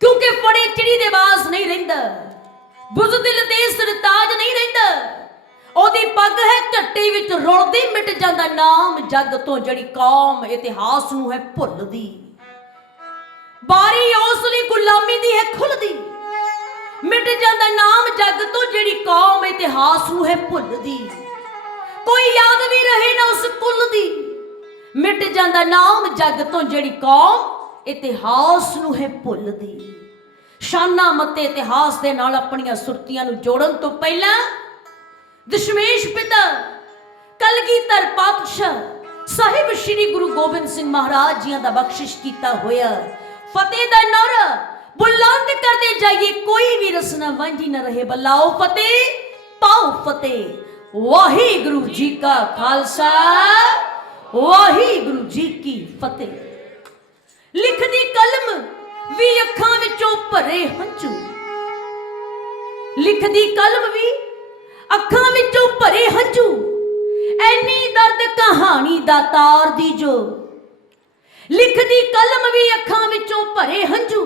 क्योंकि फड़े चिड़ी दे बास नहीं रहिंदा, बुज़दिल दे सरताज नहीं रहिंदा। ओदी पग है घट्टी विच रुलदी, मिट जांदा नाम जग तो जड़ी कौम इतिहास नूं है भुलदी। बारी उसली गुलामी दी है खुलदी, मिट जांदा नाम जग तो जड़ी कौम इतिहास नूं है भुलदी। कोई याद भी रहे ना उस कुल दी, मिट जांदा नाम जग तो जड़ी कौम इतिहास नूं है भुलदी। शाना मते इतिहास दे नाल अपणियां सुरतियां नूं जोड़न तो पहला दशमेश पिता कलगीधर पातशाह साहिब श्री गुरु गोबिंद सिंह महाराज जियां दा बख्शिश कीता होया फतेह दा नारा बुलंद करदे जाइए, कोई भी रसना वांझी न रहे। बलाओ फतेह पाओ फतेह, वाहिगुरु जी का खालसा वाहिगुरु जी की फतेह। लिखदी कलम भी अखां विचों भरे हंझू, लिखदी कलम भी अखां विचों भरे हंझू। ऐनी दर्द कहानी दातार दी जो, लिखदी कलम भी अखां विचों भरे हंझू।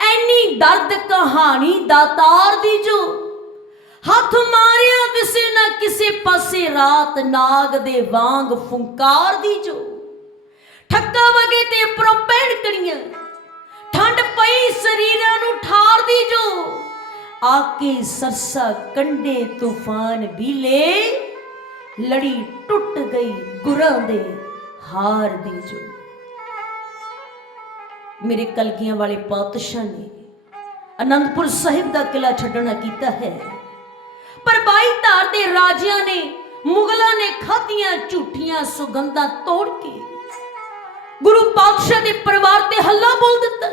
ऐनी दर्द कहानी दातार दी जो, हथ मारिया दिसे ना किसे पासे रात नाग दे वांग फुंकार दी जो। ठक्का वगे ते उपरों पैणकणियां, ठंड पई शरीरां नूं ठार दी जो। आके सरसा कंडे तूफान बीले, लड़ी टुट गई गुरां दे हार दी जो। मेरे कलगियां वाले पातशाह ने आनंदपुर साहिब का किला छड्डना कीता है, पर बाई धार दे राजियां ने मुगलों ने खादियां झूठियां सुगंधां तोड़ के गुरु पातशाह के परिवार ते हल्ला बोल दिता।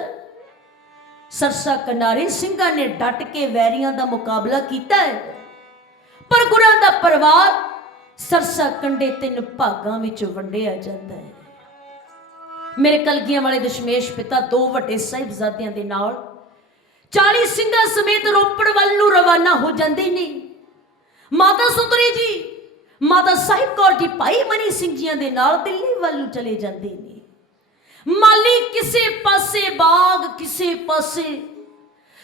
सरसा किनारे सिंघां ने डट के वैरियां का मुकाबला किया है, पर गुरां दा परिवार सरसा कंडे 3 भागां विच वंडिया जाता है। मेरे कलगियां वाले दशमेश पिता 2 वड्डे साहिबजादियां दे नाल 40 सिंघां समेत रोपड़ वल नूं रवाना हो जांदे ने। माता सुंदरी जी, माता साहिब कौर जी भाई मनी सिंह जियां दे नाल दिल्ली वल नूं चले जांदे ने। माली किसे पासे बाग किसे पासे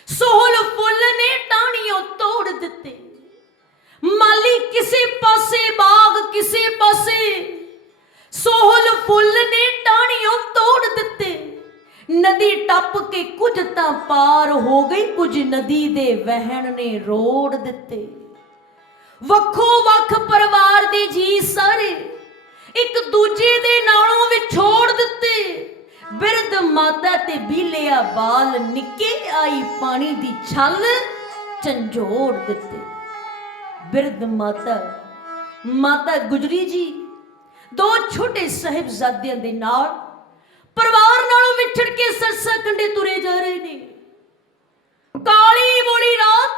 सोहल फुल ने टाणियों तोड़ दिते। माली किसे पासे बाग किसे पासे सोहल फुल ने टाणियों तोड़ दिते। नदी टप के कुछ तां पार हो गई, कुछ नदी दे वहन ने रोड़ दिते। वखो वख परिवार दे जी सारे एक दूजे दे नालों विछोड़ दिते। बिरध माता ते बीलिया बाल निके आई पानी दी छल झंझोड़ दिते। बिरध माता माता गुजरी जी 2 छोटे साहिबजादियां दे नाल परिवार नालों विछड़ के सरसा कंडे तुरे जा रहे ने। काली बोली रात,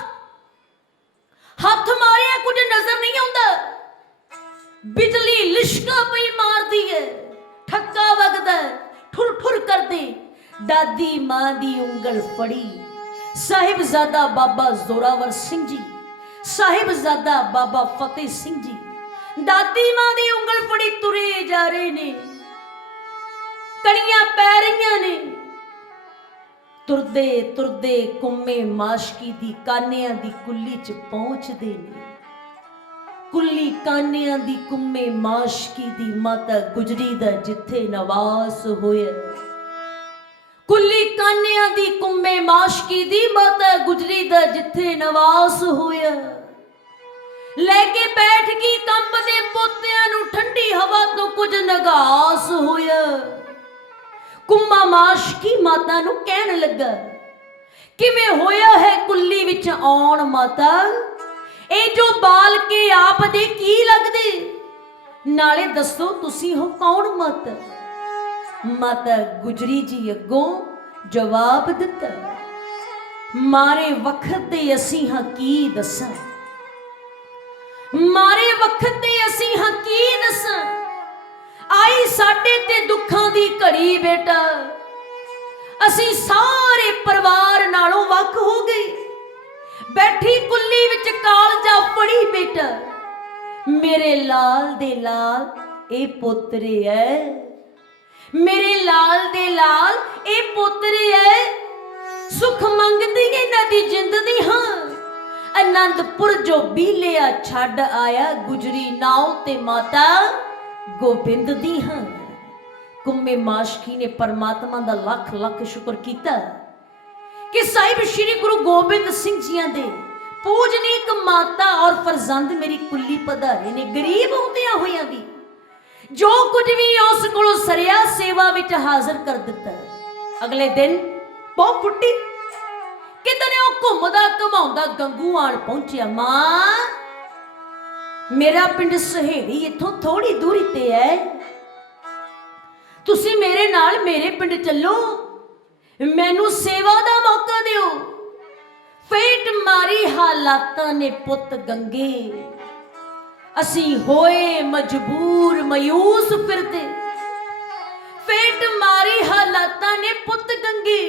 हथ मारिया कुछ नजर नहीं आउंदा। बिजली लिशका पई मारदी है, ठक्का वगदा ठुर ठुर कर दे। दादी मां दी उंगल फड़ी साहिबजादा बाबा जोरावर सिंह जी, साहिबजादा बाबा फतेह सिंह जी दादी मां दी उंगल फड़ी तुरे जा रहे ने। कड़ियां पै रही ने, तुरदे तुरदे कुम्मे माशकी दी कानियां दी कुल्ली च पहुंचदे ने। कुल्ली कानियां दी कुम्मे माशकी दी माता गुजरी दा जिथे नवास होया। कुल्ली कानियां दी कुम्मे माशकी दी माता गुजरी दा जिथे नवास होया। लेके बैठ गई कंबदे पोतियां नूं ठंडी हवा तो कुछ नगास होया। कुम्मा माशकी माता नूं कहण लगा, किवें होया है कुल्ली विच आउण माता? ए जो बाल के आप दे की लगदे, नाले दसो तुसी हो कौन माता? माता गुजरी जी अगों जवाब दिता, मारे वक्त दे असीं हां की दसां, मारे वक्त दे असीं हां की दसां। आई साडे ते दुखां दी घड़ी बेटा, असीं सारे परिवार नालों वख हो गए। बैठी कुल्ली विच कालजा फड़ी बेटा, मेरे लाल दे लाल ए पोतरे है, मेरे लाल दे लाल ए पोतरे है। सुख मंगदी इन्हां दी जिंद दी हां आनंदपुर जो बीलिया छड़ आया गुजरी नाव ते माता गोबिंद दी हां। कुम्मे माशकी ने परमात्मा दा लख लख शुक्र कीता कि साहिब श्री गुरु गोबिंद सिंह जी दे पूजनीक माता और फरजंद मेरी कुल्ली पधारे ने गरीब होंदियां होइयां भी जो कुछ भी उस कोलों सरिया सेवा विच हाजिर कर दिता। अगले दिन बहुत फुट्टी कितने घूमदा घुमाउंदा गंगू आण पहुंचिया। मां मेरा पिंड सहेड़ी इथों थोड़ी दूरी ते है, तुसी मेरे नाल मेरे पिंड चलो, मैनू सेवा दा मौका दिओ। फेट मारी हालातां ने पुत गंगे, असी होए मजबूर मायूस फिरदे। फेट मारी हालातां ने पुत गंगे,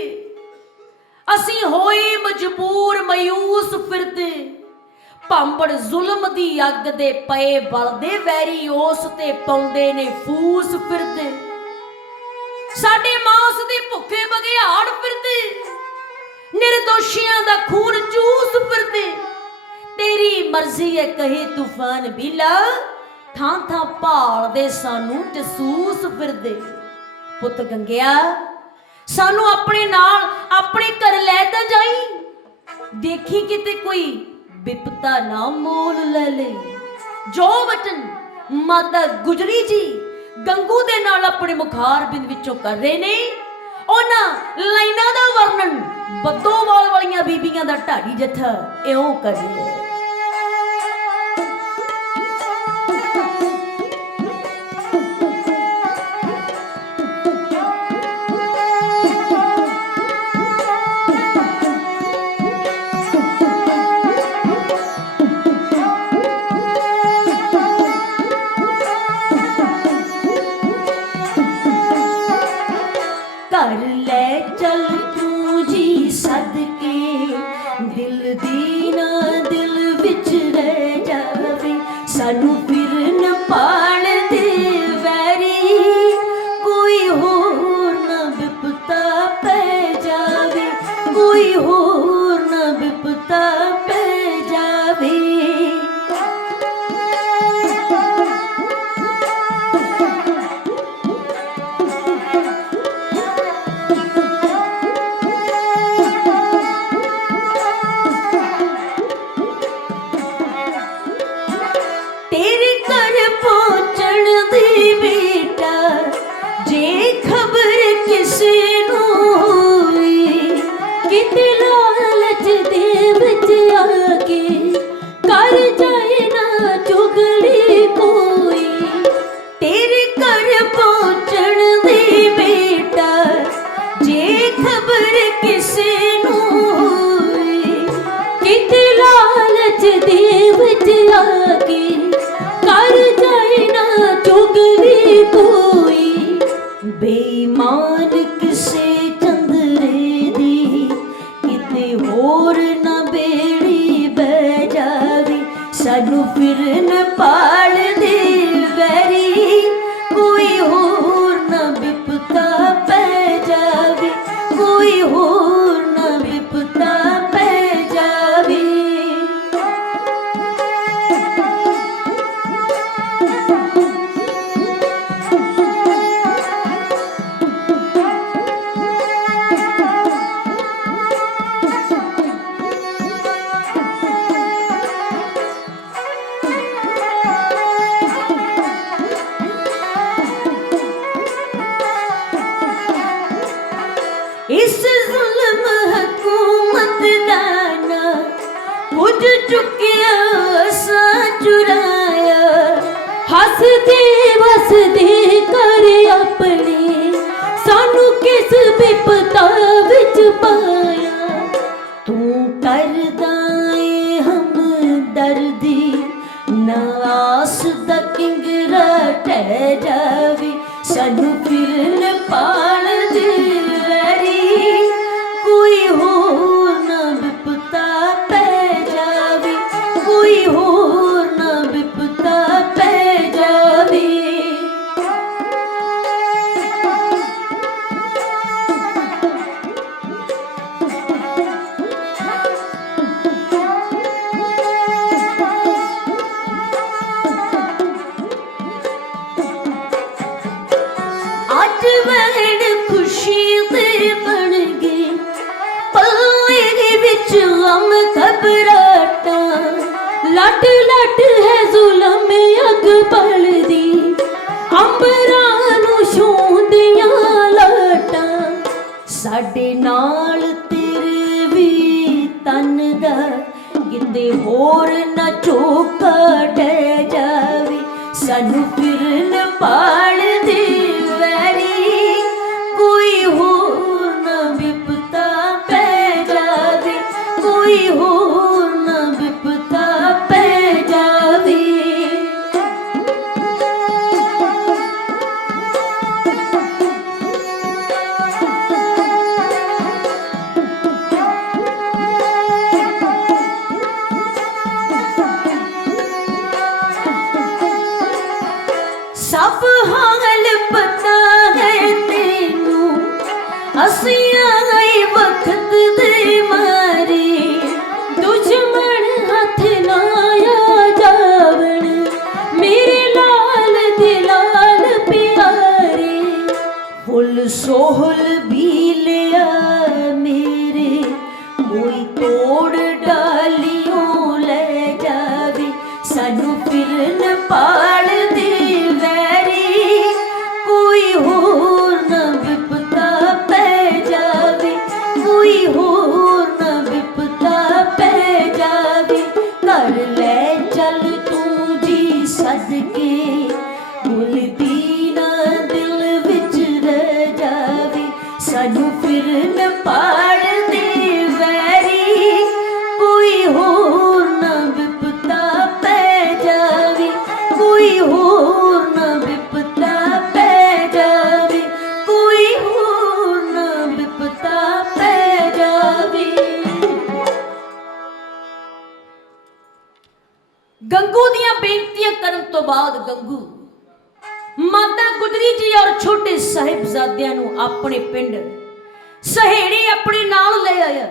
असी होए मजबूर मायूस फिरदे। भांबड़ जुल्म दी अग दे पए बलदे वैरी उस ते पाउंदे ने फूस फिरदे। साडे मांस दे भुखे बघियाड़ फिरदे, निर्दोशियां दा खून चूस फिरदे। तेरी मर्जी है कहे तूफान बिला, थां थां भालदे सानू जसूस फिरदे। पुत गंगिया सानू अपने नाल अपने घर लै तां जाई, देखी किते कोई विपता ना मोल ले ले। जो वचन माता गुजरी जी गंगू दे नाल अपने मुखार बिंद विचों कर रहे ने, उन्हां लाइनां दा वर्णन बद्दोवाल वालियां बीबियां दा ढाडी जत्था इउं कर रहे। कर ले चल तू जी सदके, दिल दीना दिल विच रह जावे। सानू फिर न पाल दे वैरी, कोई होर न विपता पै जावे, कोई होर न विपता पै जावे। बेईमान किसे चंदरे दी, किते होर न बेड़ी बह जावे। सानू फिर न पाल दे वैरी, कोई होर न विपता पै जावे, कोई होर न विपता पै जावे। इस जुल्म हुकूमत दाना बुझ चुकिया असा चुराया। हसदे वसदे कर अपने, सानू किस विपता विच पाया। तू करदा ए हम दर्दी, नास दा किंगरा टह जावे। सानू फिर न पाल दे वैरी, कोई होर न विपता पै जावे, कोई होर न विपता पै जावे। गम घबराटा लट लट है जुलम अग बलदी अंबरां नूं छूंदियां लाटां साडे नाल तेरे भी तन दा किते होर ना झोंका डै जावे सानू फिर न पाल दे वैरी कोई होर ना विपता पै जावे कोई होर ना विपता पै जावे। सब हाल पता है तेनू असियां आई वक्त दे मारे दुश्मन हथ ना आ जावण मेरे लाल दे लाल प्यारे फुल सोहल भी लिया मेरे कोई तोड़ डालियों ले जावे सानू फिर न पाल दे वैरी कोई होर न विपता पै जावे कोई होर न विपता पै जावे कर ले चल तू जी सदके भुलदी ना दिल विच रह जावे सानू फिर न पाल दे वैरी कोई होर न विपता पै जावे कोई होर न विपता पै जावे कोई होर न विपता पै जावे। गंगू दियां बेनतियां करन तो बाद गंगू माता गुजरी जी और छोटे साहिबजादियां नूं अपने पिंड सहेड़ी अपने नाल ले आया।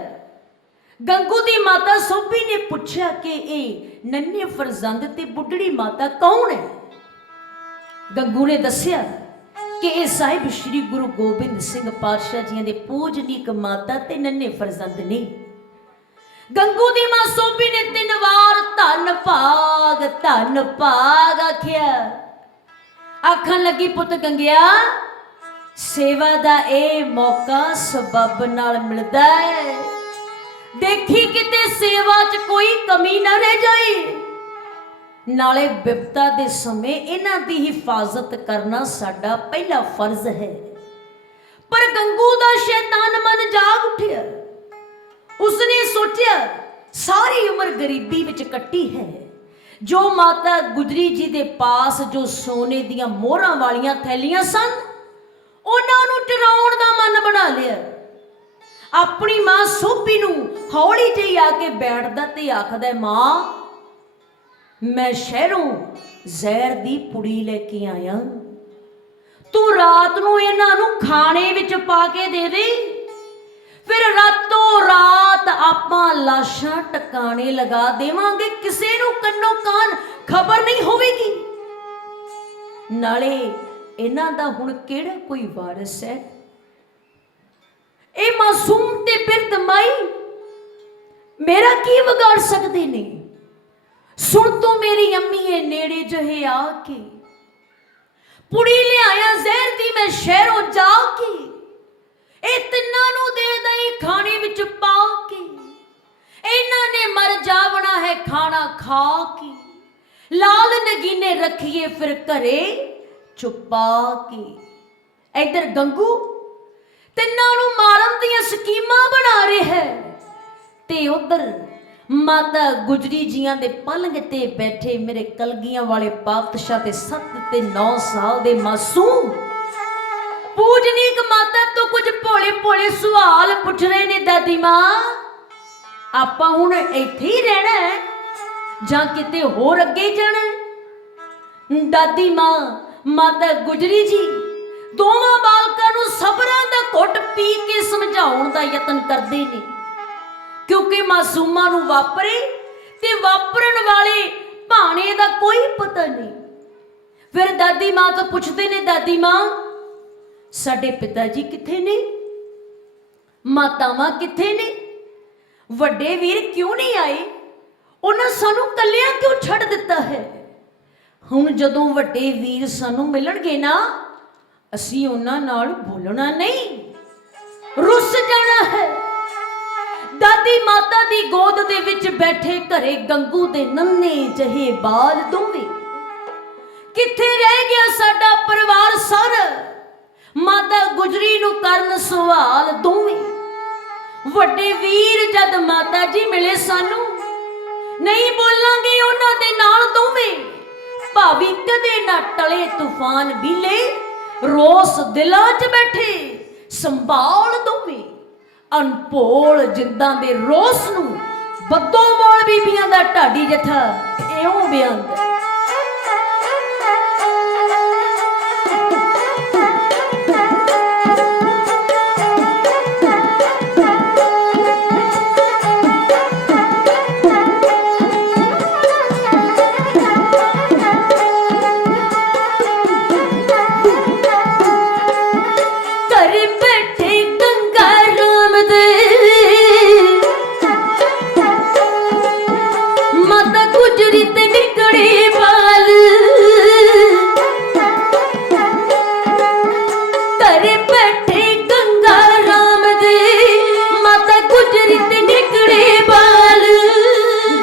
गंगू दी माता सोभी ने पूछा कि ये नन्हे फरजंद ते बुढ़ड़ी माता कौन है। गंगू ने दस्या कि ये साहिब श्री गुरु गोबिंद सिंह पातशाह जी दे पूजनीक माता ते नन्हे फरजंद ने। गंगू दी मां सोभी ने 3 वार धन भाग आख्या। आखन लगी पुत गंगिया सेवा दा ए मौका सबब नाल मिलदा है देखी किते सेवा च कोई कमी ना रह जाए नाले विपता दे समय इन्हां दी हिफाजत करना साडा पहला फर्ज है। पर गंगू दा शैतान मन जाग उठिया। उसने सोचा सारी उम्र गरीबी विच कट्टी है जो माता गुजरी जी दे पास जो सोने दियां मोहरां वालियां थैलियां सन उन्हां नूं चुराउण दा मन बना लिया। अपनी मां सोभी नूं हौली जी आके बैठदा ते आखदा मां मैं शहरों जहर दी पुड़ी लेके आया तू रात नूं इन्हां नूं खाने विच पा के दे दे फिर रातों रात आपां लाशां टकाने लगा देवांगे किसे नूं कन्नो कान खबर नहीं होवेगी। नाले इन्हां दा हुण किहड़ा कोई वारिस है। ए मासूम ते बिरध माई मेरा की विगाड़ सकदे ने। सुन तू मेरी अम्मी ए नेड़े जहे आके पुड़ी लिआया जहर दी मैं शहरों जाके ए तिन्नां नूं दे दई खाने विच पा के इन्हां ने मर जावना है खाना खा के लाल नगीने रखिए फिर घरे छुपा के। इधर गंगू तिन्नां नूं मारन दियां स्कीमां बना रहे है ते उधर माता गुजरी जियां दे पलंग ते बैठे मेरे कलगियां वाले पातशाह ते 7 ते 9 साल दे मासूम पूजनीक माता तो कुछ भोले भोले सवाल पूछ रहे ने। दादी मां आपां हुण इत्थे ही रहना है जां किते होर अगे जाना है। दादी मां माता गुजरी जी दोवां बालकां नूं सबरां दा घुट पी के समझाउण दा यतन करदे ने क्योंकि मासूमां नूं वापरे ते वापरन वाले भाणे दा कोई पता नहीं। फिर दादी मां तो पुछदे ने दादी मां साडे पिता जी किथे ने मातावां किथे ने ਵੱਡੇ ਵੀਰ ਕਿਉਂ ਨਹੀਂ ਆਏ? ਉਹਨਾਂ ਸਾਨੂੰ ਕੱਲਿਆਂ ਕਿਉਂ ਛੱਡ ਦਿੱਤਾ ਹੈ? ਹੁਣ ਜਦੋਂ ਵੱਡੇ ਵੀਰ ਸਾਨੂੰ ਮਿਲਣਗੇ ਨਾ, ਅਸੀਂ ਉਹਨਾਂ ਨਾਲ ਬੋਲਣਾ ਨਹੀਂ, ਰੁੱਸ ਜਾਣਾ ਹੈ। ਦਾਦੀ ਮਾਤਾ ਦੀ ਗੋਦ ਦੇ ਵਿੱਚ ਬੈਠੇ ਘਰੇ ਗੰਗੂ ਦੇ ਨੰਨੇ ਜਿਹੇ ਬਾਲ ਦੋਵੇਂ। ਕਿੱਥੇ ਰਹਿ ਗਿਆ ਸਾਡਾ ਪਰਿਵਾਰ ਸਾਰਾ? ਮਾਤਾ ਗੁਜਰੀ ਨੂੰ ਕਰਨ ਸਵਾਲ ਦੋਵੇਂ। ਵੱਡੇ ਵੀਰ ਜਦ ਮਾਤਾ ਜੀ ਮਿਲੇ ਸਾਨੂੰ, ਨਹੀਂ ਬੋਲਾਂਗੇ ਉਹਨਾਂ ਦੇ ਨਾਲ ਦੋਵੇਂ। ਭਾਵੇਂ ਕਦੇ ਨਾ ਟਲੇ ਤੂਫਾਨ ਬੀਲੇ, ਰੋਸ ਦਿਲਾਂ 'ਚ ਬੈਠੇ ਸੰਭਾਲ ਦੋਵੇਂ। ਅਨਪੋਲ ਜਿੰਦਾਂ ਦੇ ਰੋਸ ਨੂੰ ਬੱਦੋਵਾਲ ਬੀਬੀਆਂ ਦਾ ਢਾਡੀ ਜੱਥਾ ਇਉਂ ਬਿਆਨਦਾ।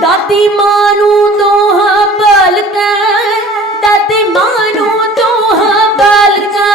ਦਾਦੀ ਮਾਂ ਨੂੰ ਦੋਹਾਂ ਬਾਲਕਾਂ, ਦਾਦੀ ਮਾਂ ਨੂੰ ਦੋਹਾਂ ਬਾਲਕਾਂ।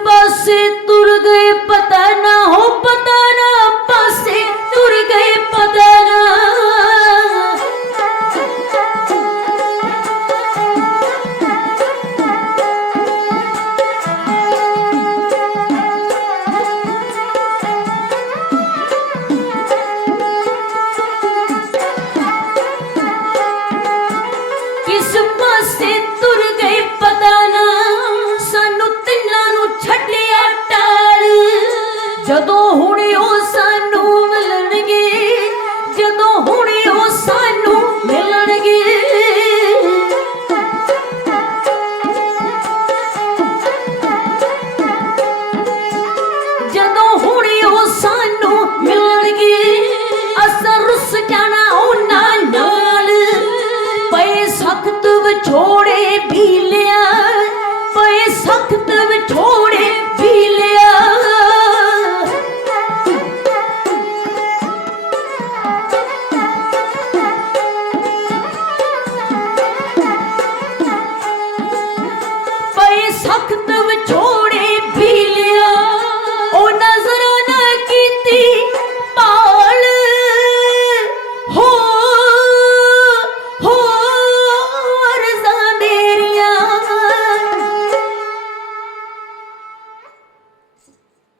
पासे तुर गए पता ना हो, पता ना पासे तुर गए पता ना। किस पासे तुर गए पता ना, सानू तिन्ना नू छड्डिया टाल। जदों हुणे ओ सानू मिलणगे, जदों हुणे ओ सानू मिलणगे। जदों हुणे ओ सानू मिलणगे, असां रुस जाना उन्हां नाल। पए सख्त विछोड़े भी लिया, पए सख्त विछोड़े भी लिया।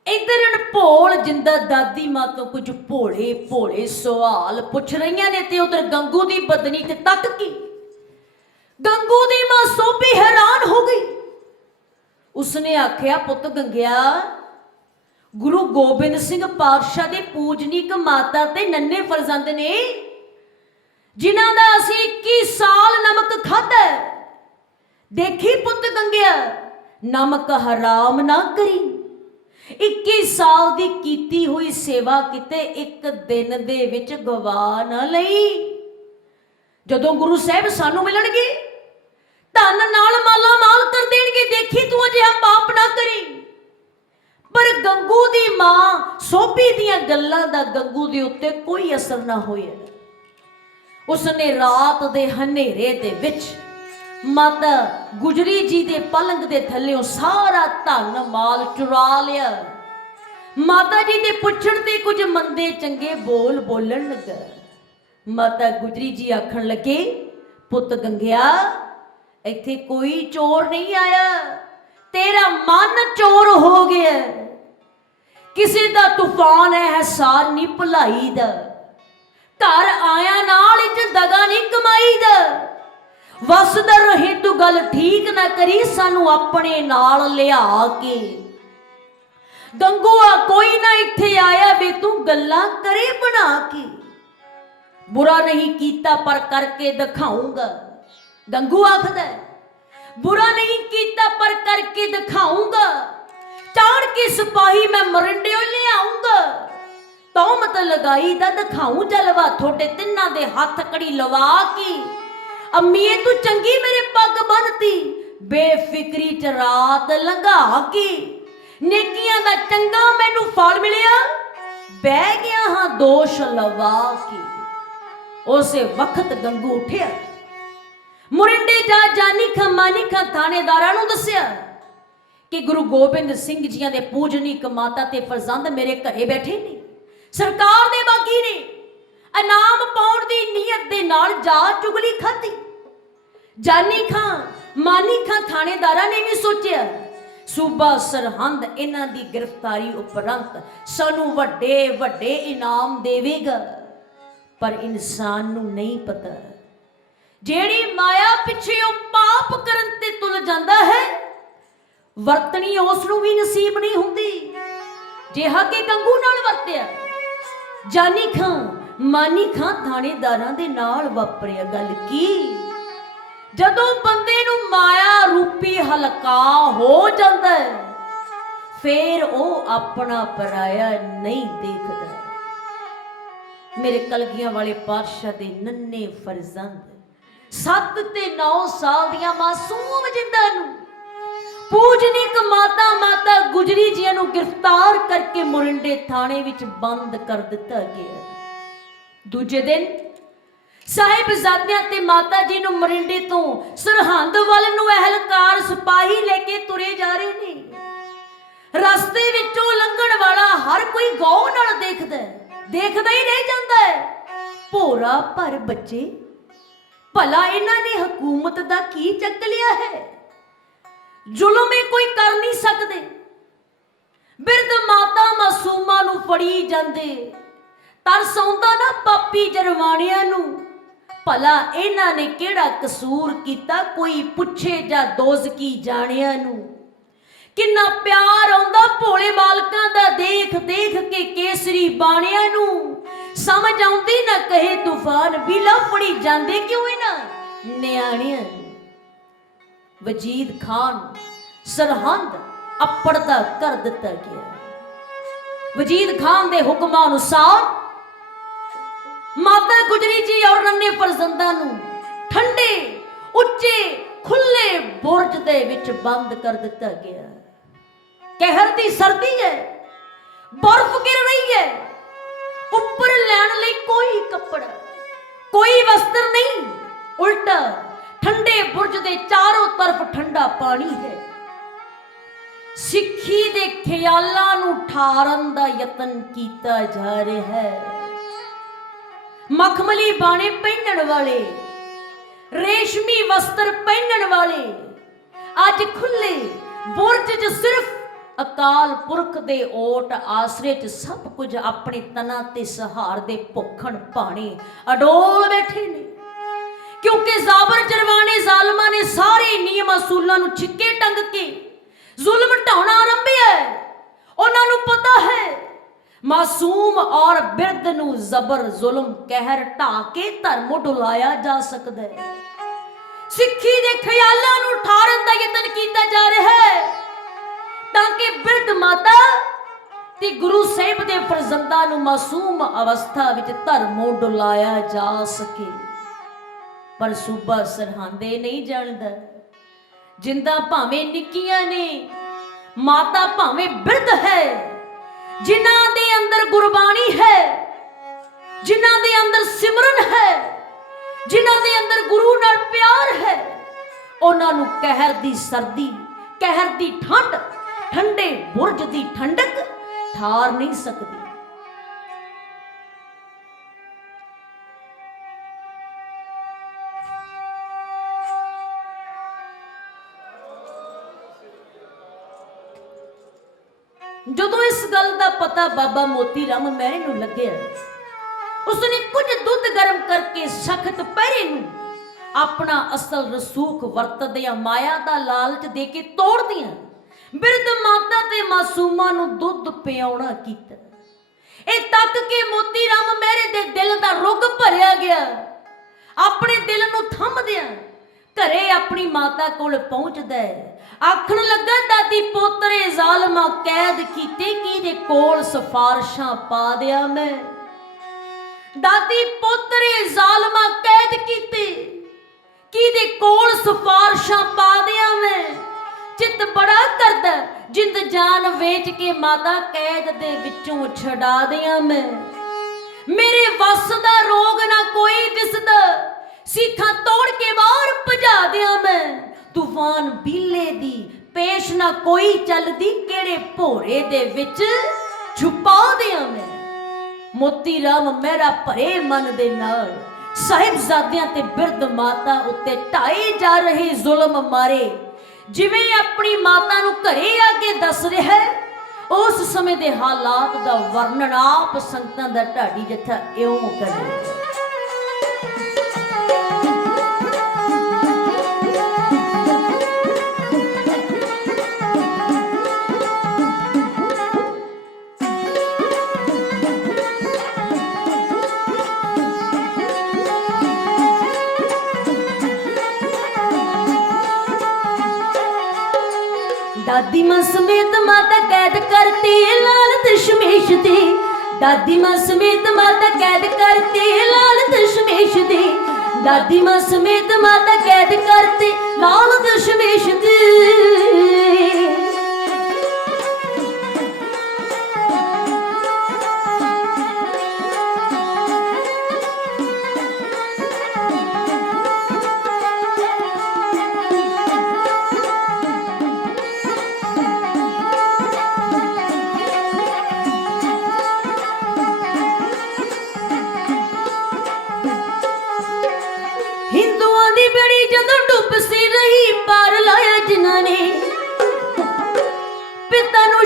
इधर भोल जिंदा दादी मां तो कुछ भोले भोले सवाल पूछ रही ने ते उधर गंगू दी बदनी ते तक की गंगू दी मां सोभी हैरान हो गई। उसने आख्या पुत गंगिया गुरु गोबिंद सिंह पातशाह दे पूजनीक माता ते नन्हे फरजंद ने जिन्हां दा असीं 21 साल नमक खाधा। देखी पुत गंगिया नमक हराम ना करी। 21 साल दी कीती हुई सेवा किते एक दिन दे विच गवा ना लई। जदों गुरु साहब सानू मिलणगे धन नाल माला माल कर देणगे। देखी तू अजिहा पाप ना करी। पर गंगू दी मां सोभी दियां गल्लां दा गंगू दे उत्ते कोई असर ना होया। उसने रात दे हनेरे दे विच माता गुजरी जी दे पलंग दे थल्लेओं सारा धन माल चुरा लिया। माता जी दे पुछण ते कुछ मंदे चंगे बोल बोलन लगा। माता गुजरी जी आखण लगे पुत गंगिया इत्थे कोई चोर नहीं आया, तेरा मन चोर हो गया। किसी दा तूफान है एहसार नहीं भुलाई दा। घर आया नाल इच दगा नहीं कमाई दा। वसदा रहे तू गल ठीक ना करी सानू अपने नाल लिया के। गंगूआ कोई ना इत्थे आया वे तू गल्लां करे बना के। बुरा नहीं कीता पर करके दिखाऊंगा। गंगू आखदा बुरा नहीं कीता पर करके दिखाऊंगा। चाड़ के सिपाही मैं मरिंडियों ले आऊंगा। तौमत लगाई दा दिखाऊं जलवा थोड़े तिन्ना दे हाथ कड़ी लवा के। अम्मीए तू चंगी मेरे पग बनती बेफिक्री च रात लंघा के। नेकियां दा चंगा मैनू फल मिलिया बह गया हां दोष लवा के। उसे वक्त गंगू उठिया मुरिंडे जा जानी खां मानी खां थानेदारां नूं दस्सिया कि गुरु गोबिंद सिंह जियां दे पूजनीक माता ते फरजंद मेरे घरे बैठे ने। सरकार दे बागी ने इनाम पाउण दी नीयत दे नाल जा चुगली खाधी। जानी खां मानी खां थानेदारां ने भी सोचिया सूबा सरहंद इन्हां दी गिरफ्तारी उपरंत सानू वड्डे वड्डे इनाम देवेगा। पर इंसान नू नहीं पता जेड़ी माया पिछे ओ पाप करन ते तुल जांदा है वरतनी उस नू भी नसीब नहीं हुंदी जिहा कि गंगू नाल वरतिया। जानी खां मानी खां थानेदारां दे नाल वापरिया गल की जदों बंदे नू माया रूपी हलका हो जांदा है फिर ओ अपना पराया नहीं देखदा। मेरे कलगियां वाले पातशाह दे नन्हे फरजंद 7 ते 9 साल दियां मासूम जिंदा नू पूजनीक माता माता गुजरी जियां नू गिरफ्तार करके मुरिंडे थाने विच बंद कर दिता गया। दूजे दिन साहिबजादियां ते माता जी नू मुरिंडे तो सरहंद वल नू अहलकार सिपाही लेके तुरे जा रहे ने। रस्ते विचों लंघण वाला हर कोई गौर नाल देखदा ही रह जांदा है। भोरा भर बच्चे भला इन्हां ने हुकूमत दा की चक लिया है। जुल्म कोई कर नहीं सकते। बिरध माता मासूमा नू फड़ी जांदे तरस आउंदा ना पापी जरवाणियां नू। भला इन्हां ने केड़ा कसूर कीता कोई पुछे जा दोज़की जाणियां नू। किन्ना प्यार आउंदा भोले बालकां दा देख देख के केसरी बाणियां नू। समझ आउंदी ना कहे तूफान बिला फड़ी जांदे क्यों इन्हां न्याणियां नू। वजीद खान सरहंद अपड़दा कर दिता गया। वजीद खान दे हुक्म अनुसार माता गुजरी जी और नन्हे फरजंदां नू ठंडे उच्चे खुले बुरज दे विच बंद कर दिता गया। कहर दी सर्दी है, बर्फ गिर रही है। ऊपर लैण लई कोई कपड़ा कोई वस्त्र नहीं, उल्टा ठंडे बुरज दे चारों तरफ ठंडा पानी है। सिੱਖੀ ਦੇ ਖਿਆਲਾਂ ਨੂੰ ਠਾਰਨ ਦਾ ਯਤਨ ਕੀਤਾ ਜਾ ਰਿਹਾ ਹੈ। ਮਖਮਲੀ ਬਾਣੇ ਪਹਿਨਣ ਵਾਲੇ, ਰੇਸ਼ਮੀ ਵਸਤਰ ਪਹਿਨਣ ਵਾਲੇ ਅੱਜ ਖੁੱਲੇ ਬੁਰਜ 'ਚ ਸਿਰਫ ਅਕਾਲ ਪੁਰਖ ਦੇ ਓਟ ਆਸਰੇ 'ਚ ਸਭ ਕੁਝ ਆਪਣੇ ਤਨਾਂ ਤੇ ਸਹਾਰ ਦੇ ਭੁੱਖਣ ਭਾਣੇ ਅਡੋਲ ਬੈਠੇ ਨੇ। ਕਿਉਂਕਿ ਜ਼ਾਬਰ ਜਰਵਾਣੇ ਜ਼ਾਲਮਾਂ ਨੇ ਸਾਰੇ ਨਿਯਮ ਅਸੂਲਾਂ ਨੂੰ ਛਿੱਕੇ ਟੰਗ ਕੇ ਜ਼ੁਲਮ ਢਾਉਣਾ ਆਰੰਭਿਆ ਹੈ। ਉਹਨਾਂ ਨੂੰ ਪਤਾ ਹੈ ਮਾਸੂਮ ਔਰ ਬਿਰਧ ਨੂੰ ਜ਼ਬਰ ਜ਼ੁਲਮ ਕਹਿਰ ਢਾ ਕੇ ਧਰਮ ਡੁਲਾਇਆ ਜਾ ਸਕਦਾ ਹੈ। ਸਿੱਖੀ ਦੇ ਖਿਆਲਾਂ ਨੂੰ ਠਾਰਨ ਦਾ ਯਤਨ ਕੀਤਾ ਜਾ ਰਿਹਾ ਹੈ ਤਾਂ ਕਿ ਬਿਰਧ ਮਾਤਾ ਤੇ ਗੁਰੂ ਸਾਹਿਬ ਦੇ ਫਰਜ਼ੰਦਾਂ ਨੂੰ ਮਾਸੂਮ ਅਵਸਥਾ ਵਿੱਚ ਧਰਮੋਂ ਡੁਲਾਇਆ ਜਾ ਸਕੇ। ਪਰ ਸੂਬਾ ਸਰਹੰਦੇ ਨਹੀਂ ਜਾਣਦਾ, ਜਿੰਦਾ ਭਾਵੇਂ ਨਿੱਕੀਆਂ ਨੇ, ਮਾਤਾ ਭਾਵੇਂ ਬਿਰਧ ਹੈ, ਜਿਨ੍ਹਾਂ ਦੇ ਅੰਦਰ ਗੁਰਬਾਣੀ ਹੈ, ਜਿਨ੍ਹਾਂ ਦੇ ਅੰਦਰ ਸਿਮਰਨ ਹੈ, ਜਿਨ੍ਹਾਂ ਦੇ ਅੰਦਰ ਗੁਰੂ ਨਾਲ ਪਿਆਰ ਹੈ, ਉਹਨਾਂ ਨੂੰ ਕਹਿਰ ਦੀ ਸਰਦੀ, ਕਹਿਰ ਦੀ ਠੰਡ, ਠੰਡੇ ਬੁਰਜ ਦੀ ਠੰਡਕ ਠਾਰ ਨਹੀਂ ਸਕਦੀ। ਜਦੋਂ ਇਸ ਗੱਲ ਦਾ ਪਤਾ ਬਾਬਾ ਮੋਤੀ ਰਾਮ ਮਹਿਰੇ ਨੂੰ ਲੱਗਿਆ, ਉਸਨੇ ਕੁਝ ਦੁੱਧ ਗਰਮ ਕਰਕੇ ਸਖਤ ਪਹਿਰੇ ਨੂੰ ਆਪਣਾ ਅਸਲ ਰਸੂਖ ਵਰਤਦਿਆਂ ਮਾਇਆ ਦਾ ਲਾਲਚ ਦੇ ਕੇ ਤੋੜਦਿਆਂ ਬਿਰਧ ਮਾਤਾ ਤੇ ਮਾਸੂਮਾਂ ਨੂੰ ਦੁੱਧ ਪਿਆਉਣਾ ਕੀਤਾ। ਇਹ ਤੱਕ ਕੇ ਮੋਤੀ ਰਾਮ ਮਹਿਰੇ ਦੇ ਦਿਲ ਦਾ ਰੁੱਗ ਭਰਿਆ ਗਿਆ। ਆਪਣੇ ਦਿਲ ਨੂੰ ਥੰਮਦਿਆਂ ਘਰੇ ਆਪਣੀ ਮਾਤਾ ਕੋਲ ਪਹੁੰਚਦਾ ਹੈ। ਆਖਣ ਲੱਗਾ, ਦਾਦੀ ਪੋਤਰੇ ਜ਼ਾਲਮਾ ਕੈਦ ਕੀਤੇ, ਕਿਹਦੇ ਕੋਲ ਸਿਫਾਰਸ਼ਾਂ ਪਾ ਦਿਆਂ ਮੈਂ। ਦਾਦੀ ਪੋਤਰੇ ਜ਼ਾਲਮਾ ਕੈਦ ਕੀਤੇ, ਕਿਹਦੇ ਕੋਲ ਸਿਫਾਰਸ਼ਾਂ ਪਾ ਦਿਆਂ ਮੈਂ। ਚਿੱਤ ਬੜਾ ਕਰਦਾ, ਜਿੰਦ ਜਾਨ ਵੇਚ ਕੇ ਮਾਤਾ ਕੈਦ ਦੇ ਵਿੱਚੋਂ ਛਡਾ ਦਿਆਂ ਮੈਂ। ਮੇਰੇ ਵੱਸ ਦਾ ਰੋਗ ਨਾ ਕੋਈ ਦਿਸਦਾ, ਸੀਖਾਂ ਤੋੜ ਕੇ ਬਾਹਰ ਭਜਾ ਦਿਆਂ ਮੈਂ। ਤੂਫਾਨ ਬੀਲੇ ਦੀ ਪੇਸ਼ ਨਾ ਕੋਈ ਚੱਲਦੀ, ਕਿਹੜੇ ਭੋਰੇ ਦੇ ਵਿੱਚ ਛੁਪਾ ਦਿਆਂ ਮੈਂ। ਮੋਤੀ ਰਾਮ ਮਹਿਰਾ ਭਰੇ ਮਨ ਦੇ ਨਾਲ ਸਾਹਿਬਜ਼ਾਦਿਆਂ ਤੇ ਬਿਰਧ ਮਾਤਾ ਉੱਤੇ ਢਾਏ ਜਾ ਰਹੇ ਜ਼ੁਲਮ ਮਾਰੇ ਜਿਵੇਂ ਆਪਣੀ ਮਾਤਾ ਨੂੰ ਘਰੇ ਆ ਕੇ ਦੱਸ ਰਿਹਾ ਹੈ, ਉਸ ਸਮੇਂ ਦੇ ਹਾਲਾਤ ਦਾ ਵਰਣਨ ਆਪ ਸੰਗਤਾਂ ਦਾ ਢਾਡੀ ਜੱਥਾ ਇਉਂ ਕਰ ਰਿਹਾ। दादी मां समेत माता कैद करती लाल दशमेश दे। दादी मां समेत माता कैद करती लाल दशमेश दे। दादी मां समेत माता कैद करती लाल दशमेश दे।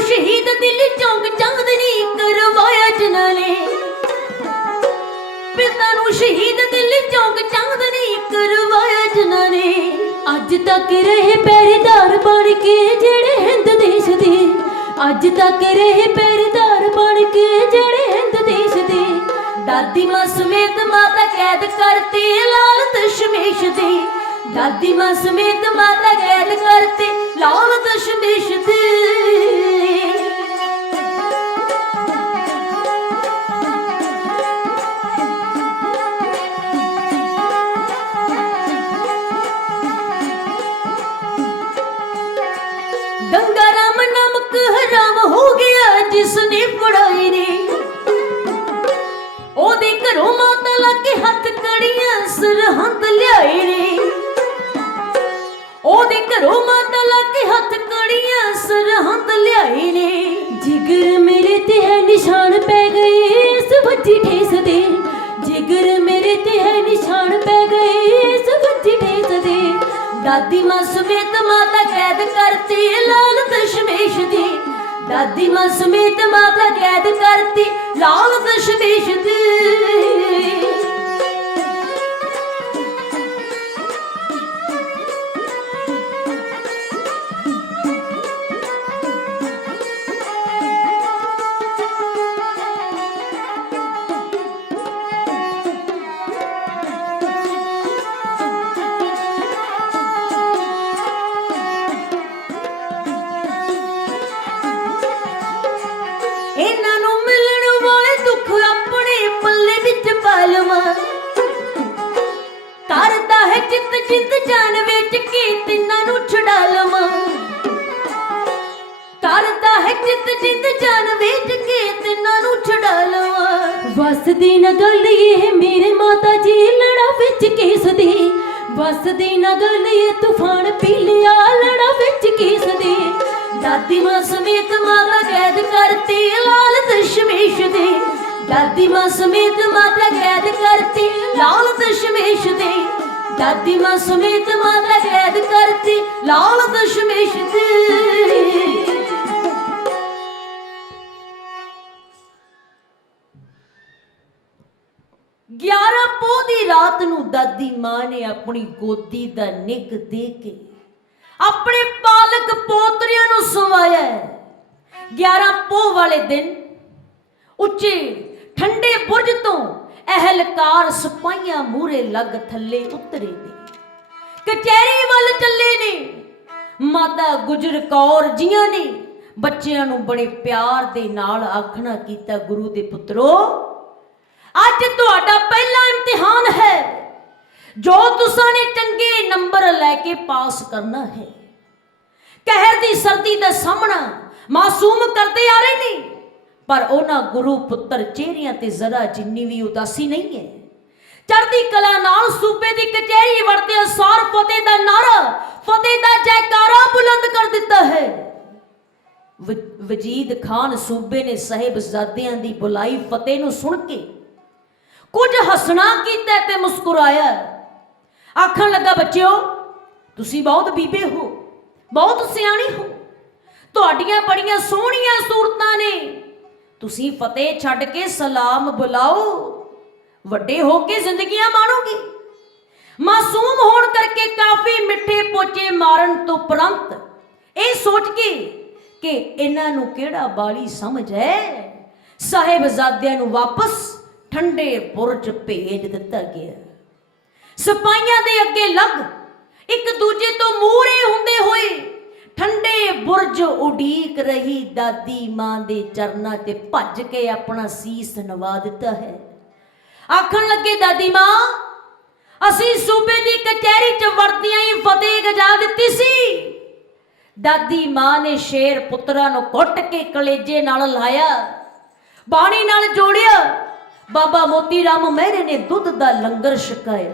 शहीद दिल चौंक चांदनी करवाया जिन्होंने। पिता नू शहीद दिल चौंक चांदनी करवाया जिन्होंने। अज तक रहे पहरेदार बन के जेड़े हिंद देश दे। अज तक रहे पहरेदार बन के जेड़े हिंद देश दे। दादी मां समेत माता कैद करते लाल दशमेश दे। दादी मां समेत माता कैद करते लाल दशमेश दे। गंगा राम नमक हराम हो गया जिसने फड़ाई ने। ओदे घरों माता लाके हथ कड़ियां सरहंद लियाए ने। ओदे घरों माता लाके हथ कड़ियां सरहंद लियाए ने। जिगर मेरे ते है निशान पै गए इस वज्जी ठेस दे। जिगर मेरे ते है निशान पै गए इस वज्जी ठेस दे। दादी मां समेत माता कैद करती लाल दशमेश दी। दादी मां समेत माता कैद करती लाल दशमेश दी। इन्हां नूं मिलण वाले दुख अपने पल्ले विच पा लवां, करदा है चित चित जान विच के तिन्हां नूं छुड़ा लवां, करदा है चित चित जान विच के तिन्हां नूं छुड़ा लवां। वसदी न गल ये मेरे माता जी लड़ा विच किस दी, वसदी न गल ये तूफान पी लिया लड़ा विच किस दी। दादी मां समेत माता कैद करती लाल दशमेश दे, दादी मां समेत माता कैद करती लाल दशमेश दे, दादी मां समेत माता कैद करती लाल दशमेश दे। 11 ਪੋਹ ਦੀ ਰਾਤ ਨੂੰ ਦਾਦੀ ਮਾਂ ਨੇ ਆਪਣੀ ਗੋਦੀ ਦਾ ਨਿੱਘ ਦੇ ਕੇ ਆਪਣੇ ਪਾਲਕ ਪੋਤਰਿਆਂ ਨੂੰ ਸਵਾਇਆ। 11 ਪੋਹ ਵਾਲੇ ਦਿਨ ਉੱਚੇ ਠੰਡੇ ਬੁਰਜ ਤੋਂ ਅਹਿਲਕਾਰ ਸਿਪਾਹੀਆਂ ਮੂਹਰੇ ਲੱਗ ਥੱਲੇ ਉਤਰੇ ਨੇ, ਕਚਹਿਰੀ ਵੱਲ ਚੱਲੇ ਨੇ। ਮਾਤਾ ਗੁਜਰ ਕੌਰ ਜੀਆਂ ਨੇ ਬੱਚਿਆਂ ਨੂੰ ਬੜੇ ਪਿਆਰ ਦੇ ਨਾਲ ਆਖਣਾ ਕੀਤਾ, ਗੁਰੂ ਦੇ ਪੁੱਤਰੋ ਅੱਜ ਤੁਹਾਡਾ ਪਹਿਲਾ ਇਮਤਿਹਾਨ ਹੈ, ਜੋ ਤੁਸਾਂ ਨੇ ਚੰਗੇ ਨੰਬਰ ਲੈ ਕੇ ਪਾਸ ਕਰਨਾ ਹੈ। ਕਹਿਰ ਦੀ ਸਰਦੀ ਦਾ ਸਾਹਮਣਾ ਮਾਸੂਮ ਕਰਦੇ ਆ ਰਹੇ ਨੇ, ਪਰ ਉਹਨਾਂ ਗੁਰੂ ਪੁੱਤਰ ਚਿਹਰਿਆਂ ਤੇ ਜ਼ਰਾ ਜਿੰਨੀ ਵੀ ਉਦਾਸੀ ਨਹੀਂ ਹੈ। ਚੜ੍ਹਦੀ ਕਲਾ ਨਾਲ ਸੂਬੇ ਦੀ ਕਚਹਿਰੀ ਵੜਦੇ ਸਾਰ ਫਤਿਹ ਦਾ ਨਾਰਾ, ਫਤਿਹ ਦਾ ਜੈਕਾਰਾ ਬੁਲੰਦ ਕਰ ਦਿੱਤਾ ਹੈ। ਵਜੀਦ ਖਾਨ ਸੂਬੇ ਨੇ ਸਾਹਿਬਜ਼ਾਦਿਆਂ ਦੀ ਬੁਲਾਈ ਫਤਿਹ ਨੂੰ ਸੁਣ ਕੇ ਕੁਝ ਹੱਸਣਾ ਕੀਤਾ ਤੇ ਮੁਸਕਰਾਇਆ। ਆਖਣ ਲੱਗਾ, ਬੱਚਿਓ ਤੁਸੀਂ ਬਹੁਤ ਬੀਬੇ ਹੋ, ਬਹੁਤ ਸਿਆਣੇ ਹੋ, ਤੁਹਾਡੀਆਂ ਬੜੀਆਂ ਸੋਹਣੀਆਂ ਸੂਰਤਾਂ ਨੇ, ਤੁਸੀਂ ਫਤਿਹ ਛੱਡ ਕੇ ਸਲਾਮ ਬੁਲਾਓ, ਵੱਡੇ ਹੋ ਕੇ ਜ਼ਿੰਦਗੀਆਂ ਮਾਣੋਗੇ। ਮਾਸੂਮ ਹੋਣ ਕਰਕੇ ਕਾਫੀ ਮਿੱਠੇ ਪੋਚੇ ਮਾਰਨ ਤੋਂ ਉਪਰੰਤ ਇਹ ਸੋਚ ਕੇ ਕਿ ਇਹਨਾਂ ਨੂੰ ਕਿਹੜਾ ਬਾਲੀ ਸਮਝ ਹੈ, ਸਾਹਿਬਜ਼ਾਦਿਆਂ ਨੂੰ ਵਾਪਸ ਠੰਡੇ ਬੁਰਜ ਭੇਜ ਦਿੱਤਾ ਗਿਆ। ਸਿਪਾਹੀਆਂ ਦੇ ਅੱਗੇ ਲੱਗ ਇੱਕ ਦੂਜੇ ਤੋਂ ਮੂਹਰੇ ਹੁੰਦੇ ਹੋਏ ਠੰਡੇ ਬੁਰਜ ਉਡੀਕ ਰਹੀ ਦਾਦੀ ਮਾਂ ਦੇ ਚਰਨਾਂ ਤੇ ਭੱਜ ਕੇ ਆਪਣਾ ਸੀਸ ਨਵਾ ਦਿੱਤਾ ਹੈ। ਆਖਣ ਲੱਗੇ, ਦਾਦੀ ਮਾਂ ਅਸੀਂ ਸੂਬੇ ਦੀ ਕਚਹਿਰੀ 'ਚ ਵਰਦੀਆਂ ਹੀ ਫਤਿਹ ਗਜਾ ਦਿੱਤੀ ਸੀ। ਦਾਦੀ ਮਾਂ ਨੇ ਸ਼ੇਰ ਪੁੱਤਰਾਂ ਨੂੰ ਕੁੱਟ ਕੇ ਕਲੇਜੇ ਨਾਲ ਲਾਇਆ, ਬਾਣੀ ਨਾਲ ਜੋੜਿਆ। ਬਾਬਾ ਮੋਤੀ ਰਾਮ ਮਹਿਰੇ ਨੇ ਦੁੱਧ ਦਾ ਲੰਗਰ ਛਕਾਇਆ।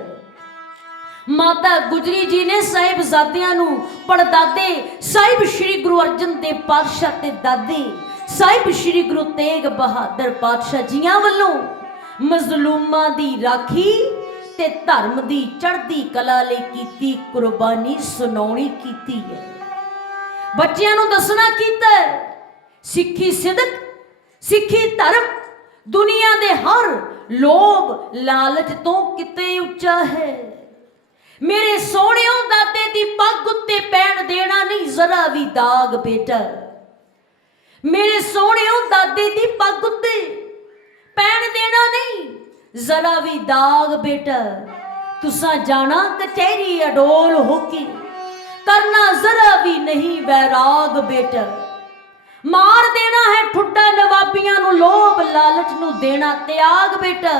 ਮਾਤਾ ਗੁਜਰੀ ਜੀ ਨੇ ਸਾਹਿਬਜ਼ਾਦਿਆਂ ਨੂੰ ਪੜਦਾਦੇ ਸਾਹਿਬ ਸ਼੍ਰੀ ਗੁਰੂ ਅਰਜਨ ਦੇਵ ਪਾਤਸ਼ਾਹ ਤੇ ਦਾਦੇ ਸਾਹਿਬ ਸ਼੍ਰੀ ਗੁਰੂ ਤੇਗ ਬਹਾਦਰ ਪਾਤਸ਼ਾਹ ਜੀਆਂ ਵੱਲੋਂ ਮਜ਼ਲੂਮਾਂ ਦੀ ਰਾਖੀ ਤੇ ਧਰਮ ਦੀ ਚੜ੍ਹਦੀ ਕਲਾ ਲਈ ਕੀਤੀ ਕੁਰਬਾਨੀ ਸੁਣਾਉਣੀ ਕੀਤੀ ਹੈ। ਬੱਚਿਆਂ ਨੂੰ ਦੱਸਣਾ ਕੀਤਾ, ਸਿੱਖੀ ਸਿਦਕ, ਸਿੱਖੀ ਧਰਮ ਦੁਨੀਆ ਦੇ ਹਰ ਲੋਭ ਲਾਲਚ ਤੋਂ ਕਿਤੇ ਉੱਚਾ ਹੈ। ਮੇਰੇ ਸੋਹਣਿਓ ਦਾਦੇ ਦੀ ਪੱਗ ਉੱਤੇ ਪੈਣ ਦੇਣਾ ਨਹੀਂ ਜ਼ਰਾ ਵੀ ਦਾਗ ਬੇਟਾ, ਮੇਰੇ ਸੋਹਣਿਓ ਦਾਦੇ ਦੀ ਪੱਗ ਉੱਤੇ ਪੈਣ ਦੇਣਾ ਨਹੀਂ ਜ਼ਰਾ ਵੀ ਦਾਗ ਬੇਟਾ। ਤੁਸਾਂ ਜਾਣਾ ਕਚਹਿਰੀ ਅਡੋਲ ਹੋ ਕੇ, ਕਰਨਾ ਜ਼ਰਾ ਵੀ ਨਹੀਂ ਵੈਰਾਗ ਬੇਟਾ। ਮਾਰ ਦੇਣਾ ਹੈ ਠੁੱਡਾ ਨਵਾਬੀਆਂ ਨੂੰ, ਲੋਭ ਲਾਲਚ ਨੂੰ ਦੇਣਾ ਤਿਆਗ ਬੇਟਾ।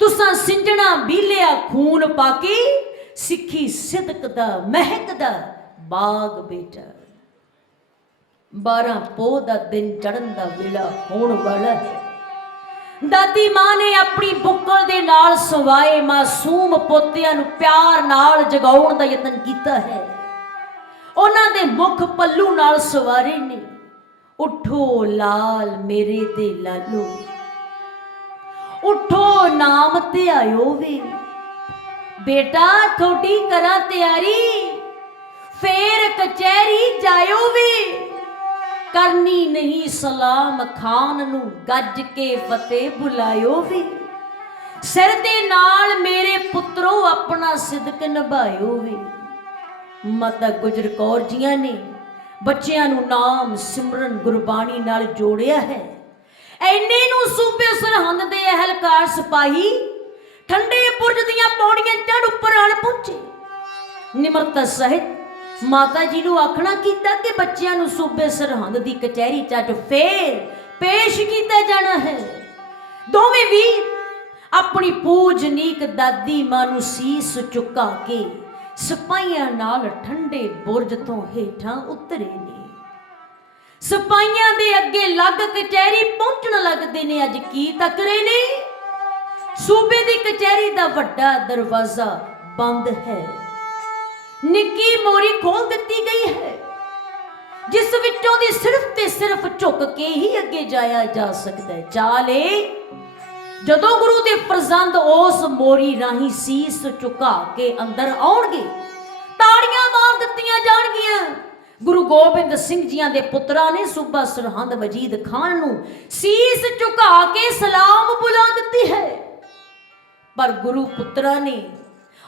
ਤੁਸਾਂ ਸਿੰਜਣਾ ਬੀਲਿਆ ਖੂਨ ਪਾ ਕੇ, ਸਿੱਖੀ ਸਿਦਕ ਦਾ ਮਹਿਕਦਾ ਬਾਗ ਬੇਟਾ। 12 ਪੋਹ ਦਾ ਦਿਨ ਚੜ੍ਹਨ ਦਾ ਵੇਲਾ ਹੋਣ ਵਾਲਾ ਹੈ। ਦਾਦੀ ਮਾਂ ਨੇ ਆਪਣੀ ਬੁੱਕਲ ਦੇ ਨਾਲ ਸਵਾਏ ਮਾਸੂਮ ਪੋਤਿਆਂ ਨੂੰ ਪਿਆਰ ਨਾਲ ਜਗਾਉਣ ਦਾ ਯਤਨ ਕੀਤਾ ਹੈ। ਉਹਨਾਂ ਦੇ ਮੁਖ ਪੱਲੂ ਨਾਲ ਸਵਾਰੇ ਨੇ, ਉਠੋ ਲਾਲ ਮੇਰੇ ਦੇ ਲਾਲੋ, ਉਠੋ ਨਾਮ ਧਿਆਇਓ ਵੇ ਬੇਟਾ, ਥੋੜੀ ਕਰਾਂ ਤਿਆਰੀ ਫੇਰ ਕਚਹਿਰੀ ਜਾਇਓ ਵੇ। करनी नहीं सलाम खान नू गज के फतेह बुलायो वे सिर दे नाल मेरे पुत्रो अपना सिदक निभायो वे। माता गुजर कौर जियां ने बच्चियां नू नाम सिमरन गुरबाणी नाल जोड़िया है। ऐने नू सूबे सरहंद दे अहलकार सिपाही ठंडे बुरज दियां पौड़ियां चढ़ उपर आण पहुंचे। निमरता सहित माता जी नू आखना कीता कि बच्चियां नू सूबे सरहंद दी कचहरी च फेर पेश किया जाना है। दोवें वीर अपनी पूजनीक दादी मां नू सीस झुका के सिपाहियां नाल ठंडे बुरज तो हेठां उतरे ने। सिपाहियां दे अगे लग कचहरी पहुंचण लगदे ने। अज की तक रहे ने? सूबे दी कचहरी दा वड्डा दरवाजा बंद है। निक्की मोरी खोल दी गई है जिस विचों दी सिर्फ ते सिर्फ झुक के ही अगे जाया जा सकता है। चाले जदों गुरु दे फरजंद उस मोरी राही सीस झुका के अंदर आउणगे ताड़ियां मार दित्तियां जाणगियां। गुरु गोबिंद सिंह जियां दे पुत्रा ने सूबा सरहंद वजीद खान नू सीस झुका के सलाम बुला दित्ती है। पर गुरु पुत्रा ने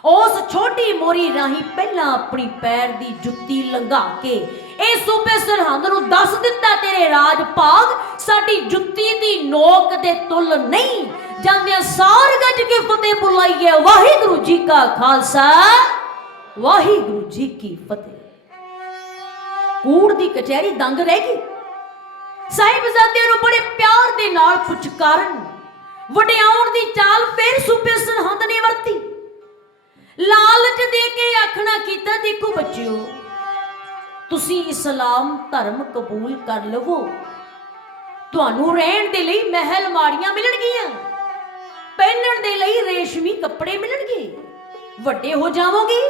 उस छोटी मोरी राही पहला अपनी पैर दी जुत्ती लंघा के ए सूबे सरहंद नू दस दिता तेरे राज भाग साडी जुत्ती दी नोक दे तुल नहीं जांदियां सार गज के फतेह बुलाइए। वाहिगुरु जी का खालसा वाहिगुरु जी की फतेह। कूड़ दी कचहरी दंग रह गई। साहिबजादे नू बड़े प्यार दे नाल पुचकारन वडियाउण दी चाल फिर सूबे सरहंद ने वरती। लालच दे के आखना कीता देखो बच्चियो तुसी इस्लाम धर्म कबूल कर लवो तुहानू रहन दे लई महल माड़ियां मिलणगियां पहनण दे लई रेशमी कपड़े मिलणगे वड्डे हो जावोगे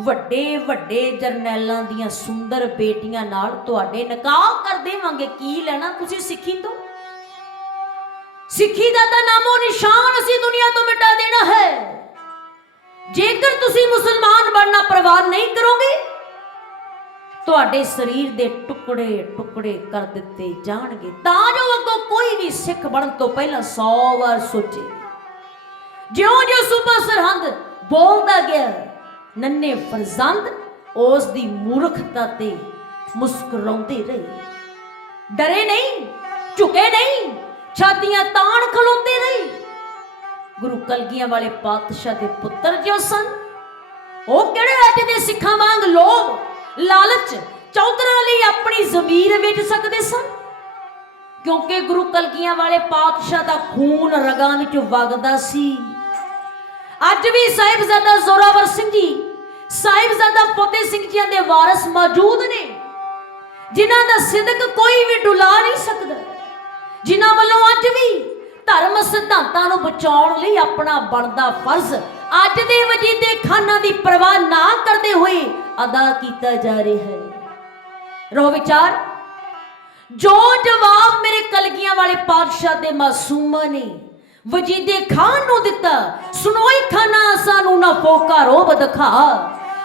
वड्डे वड्डे जरनैलां दियां सुंदर बेटियां नाल तुहाडे निकाह कर देवांगे। की लेना तुसी सिੱਖੀ तो? सिੱਖੀ दा तां नामो निशान असीं दुनिया तो मिटा देना है। जेकर तुसी मुसलमान बनना प्रवान नहीं करोगे तुहाडे शरीर दे टुकड़े टुकड़े कर दिते जाणगे। तां जो अगों कोई भी सिख बनन तो पहला 100 बार सोचे। ज्यों ज्यों सूबा सरहंद बोलदा गया नन्हे फरजंद उस दी मूर्खता ते मुस्कुराउंदे रहे। डरे नहीं झुके नहीं छातियां ताण खलोते रहे। गुरु कलगियां वाले पातशाह दे पुत्र जो सन वो किहड़े अज दे सिखां वांग लोभ लालच चौधरां लई अपनी जमीर वेच सकदे सन क्योंकि गुरु कलगियां वाले पातशाह दा खून रगां विच वगदा सी। अज भी साहिबजादा जोरावर सिंह जी साहिबजादा फतेह सिंह जी दे वारिस मौजूद ने जिन्हां दा सिदक कोई भी डुला नहीं सकदा जिन्हां वल्लों अज भी धर्म सिद्धांतां नूं बचाउण लई अपना बनदा फर्ज अज दे वजीदे खाना दी परवाह ना करदे होए अदा कीता जा रहा है। रो विचार जो जवाब मेरे कलगियां वाले पातशाह दे मासूमा ने वजीदे खान नूं दिता सुनोई खाना सानू ना फोका रोब दिखा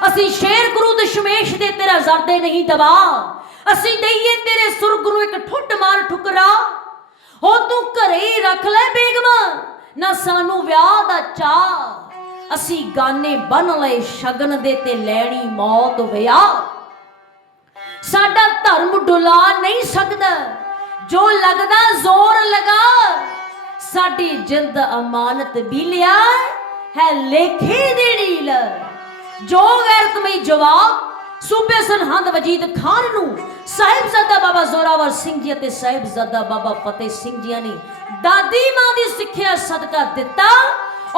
असी शेर गुरु दशमेश दे तेरा जरदे नहीं दबा असी दईए तेरे सुरग नूं एक ठुट मार ठुकरा हो तू घरे ही रख ले बेगमा ना सानू व्याह दा चा असी गाने बन लए शगन दे ते लैनी मौत विआह साडा धर्म डुला नहीं सकदा जो लगदा जोर लगा साडी जिंद अमानत भी लिया है लेखे दे नील। जो गैरतमई जवाब सूबे सरहंद वजीद खान नूं साहिबजादा बाबा जोरावर सिंह जी ते साहिबजादा बाबा फतेह सिंह जी ने दादी मां दी सिक्ख्या सदका दिता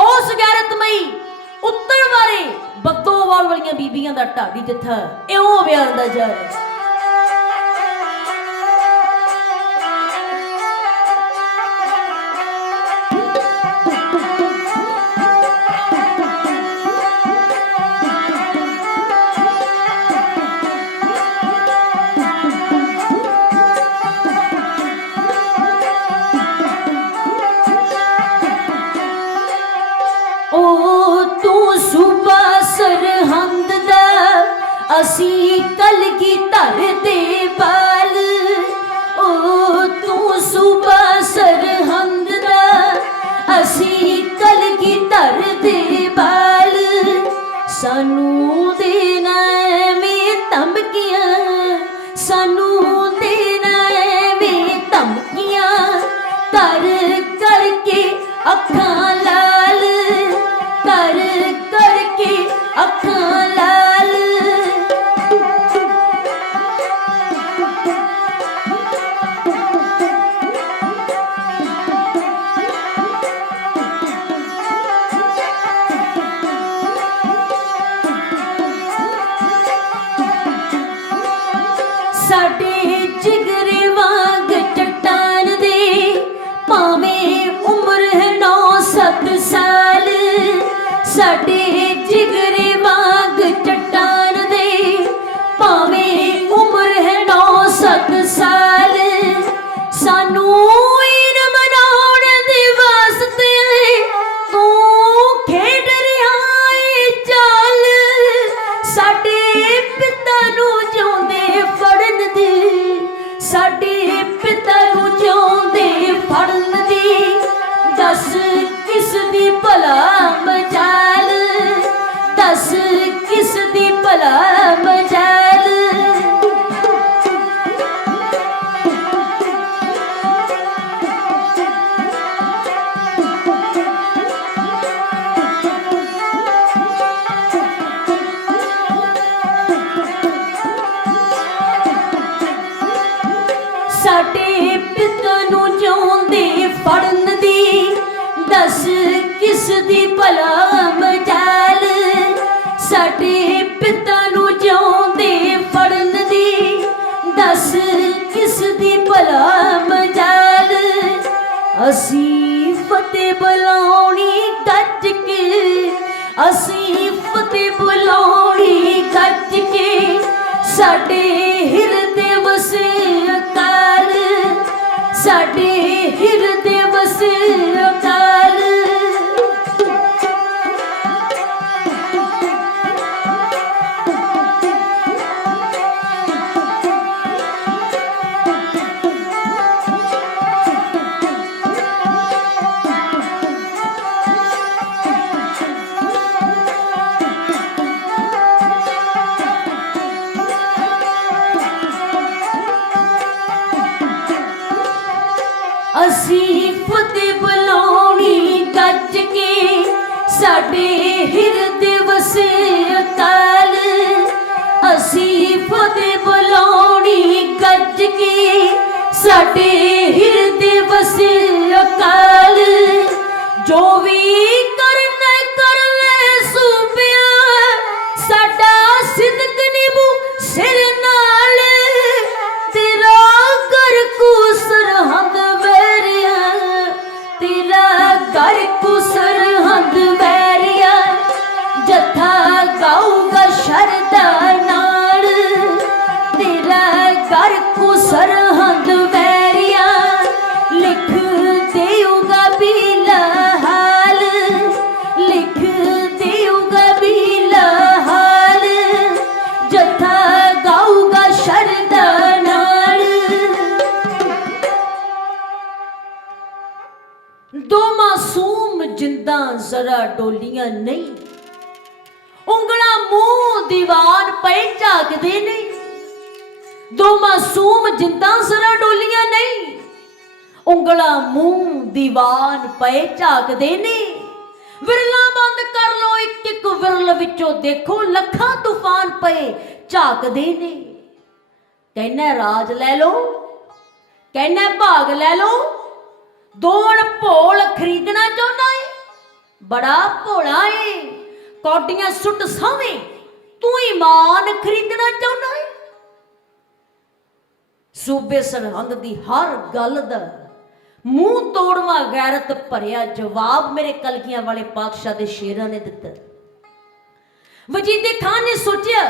उस गैरतमई उत्तर वाले बद्दोवाल वालियां बीबियां दा ढाडी जिथा इउं बयानदा जा रहा। असी कलगी धर दे बाल अखां लाल कर करके अखां लाल। साडे जिगरे वांग चट्टान दे भावें उम्र है 9-7 साल। साडे जिगरे वांग चट्टान दे भावें उम्र है 9-7 साल। सानू इन मनाउण दे वास्ते तू खेड रिहा ए चाल। साडे पिता नू जिउंदे फड़न दी, साडे पिता नू जिउंदे फड़न दी दस किस दी भला मजाल। दस किस दी भला मजाल। साडे पिता नू जिउंदे फड़न दी दस किस दी भला मजाल। साडे पिता नू जिउंदे फड़न दी दस किस दी भला मजाल। असीं फतेह बुलाउणी गज के, असीं फतेह बुलाउणी गज के साडे हिरदे वसे अकाल। साडे हिरदे वसे अकाल। असीं फतेह बुलाउणी गज के साडे हिरदे वसे अकाल। असीं फतेह बुलाउणी गज के साडे हिरदे वसे अकाल। जो भी करना कर ले सूबिया साडा सिदक निभू सिर नाल। तेरा घर को सरहद वैरिया, तेरा घर को सरहद वैरिया जथा गाऊगा शरदा नाल। तेरा घर को सरहद वैरिया लिख देऊगा बीला हाल। लिख देऊगा बीला हाल जथा गाऊगा शरदा नाल। दो मासूम जिंदा जरा डोलियां नहीं, उंगला मुंह दीवार पे झाकदे नहीं। दो मासूम जिंदा जरा डोलियां नहीं, उंगला मुंह दीवार पे झाकदे नहीं। विरला बंद कर लो एक एक विरल विचों देखो लखा तूफान पे झाकदे ने। कहना राज लै लो, कहना भाग लै लो, दोण भोल खरीदना चाहुंदा है, बड़ा भोला है। कौडियां सुट सावे तू ईमान खरीदना चाहुंदा है। सूबे सरहंद दी हर गल दा मूंह तोड़वा गैरत भरिया जवाब मेरे कलगियां वाले पातशाह दे शेरां ने दिता। वजीदे खान ने सोचा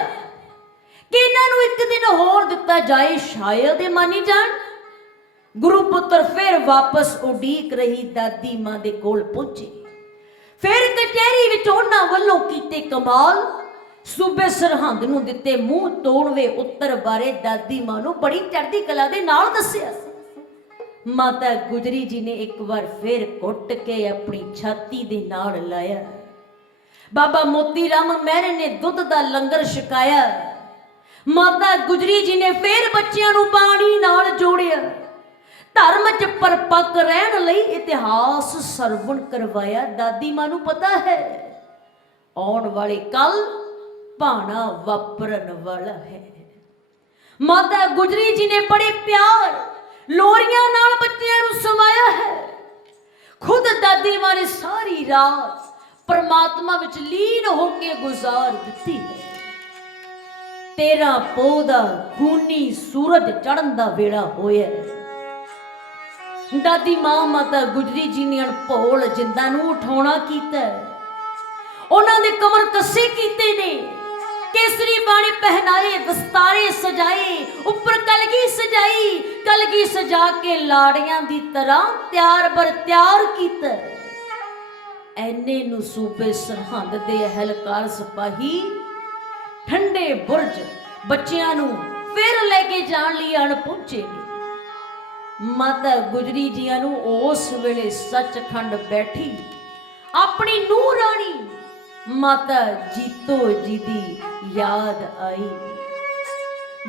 कि इन्हां नूं एक दिन होर दिता जाए, शायद ये मानी जाण। गुरु पुत्र फिर वापस उडीक रही दादी मां दे कोल पहुंचे। फिर कचहरी विच उन्हां वल्लों कीते कमाल। सूबे सरहंद नूं दिते मूंह तोड़वे उत्तर बारे दादी मां नूं बड़ी चढ़दी कला दे नाल दस्सिया। माता गुजरी जी ने एक बार फिर घुट के अपनी छाती दे नाल लाया। बाबा मोती राम महरे ने दुध दा लंगर छकाया। माता गुजरी जी ने फिर बच्चियां नूं पानी नाल जोड़िया। ਧਰਮ ਚ ਪਰਪੱਕ ਰਹਿਣ ਲਈ ਇਤਿਹਾਸ ਸਰਵਣ ਕਰਵਾਇਆ। ਦਾਦੀ ਮਾਂ ਨੂੰ ਪਤਾ ਹੈ ਆਉਣ ਵਾਲੇ ਕੱਲ ਭਾਣਾ ਵਾਪਰਨ ਵਾਲਾ ਹੈ। ਮਾਤਾ ਗੁਜਰੀ ਜੀ ਨੇ ਬੜੇ ਪਿਆਰ ਲੋਰੀਆਂ ਨਾਲ ਬੱਚਿਆਂ ਨੂੰ ਸਮਾਇਆ ਹੈ। ਖੁਦ ਦਾਦੀ ਮਾਂ ਨੇ ਸਾਰੀ ਰਾਤ ਪਰਮਾਤਮਾ ਵਿੱਚ ਲੀਨ ਹੋ ਕੇ ਗੁਜ਼ਾਰ ਦਿੱਤੀ ਹੈ। 13 ਪੋਹ ਦਾ ਖੂਨੀ ਸੂਰਜ ਚੜ੍ਹਨ ਦਾ ਵੇਲਾ ਹੋਇਆ। ਦਾਦੀ ਮਾਂ ਮਾਤਾ ਗੁਜਰੀ ਜੀ ਨੇ ਅਣਭੋਲ ਜਿੰਦਾਂ ਨੂੰ ਉਠਾਉਣਾ ਕੀਤਾ। ਉਹਨਾਂ ਦੇ ਕਮਰ ਕੱਸੇ ਕੀਤੇ ਨੇ, ਕੇਸਰੀ ਬਾਣੇ ਪਹਿਨਾਏ, ਦਸਤਾਰੇ ਸਜਾਏ, ਉੱਪਰ ਕਲਗੀ ਸਜਾਈ, ਕਲਗੀ ਸਜਾ ਕੇ ਲਾੜੀਆਂ ਦੀ ਤਰ੍ਹਾਂ ਤਿਆਰ ਬਰ ਤਿਆਰ ਕੀਤਾ। ਐਨੇ ਨੂੰ ਸੂਬੇ ਸਰਹੰਦ ਦੇ ਅਹਿਲਕਾਰ ਸਿਪਾਹੀ ਠੰਡੇ ਬੁਰਜ ਬੱਚਿਆਂ ਨੂੰ ਫਿਰ ਲੈ ਕੇ ਜਾਣ ਲਈ ਆਣ ਪਹੁੰਚੇ ਨੇ। ਮਾਤਾ ਗੁਜਰੀ ਜੀਆਂ ਨੂੰ ਉਸ ਵੇਲੇ ਸੱਚਖੰਡ ਬੈਠੀ ਆਪਣੀ ਨੂੰਹ ਰਾਣੀ ਮਾਤਾ ਜੀਤੋ ਜੀ ਦੀ ਯਾਦ ਆਈ,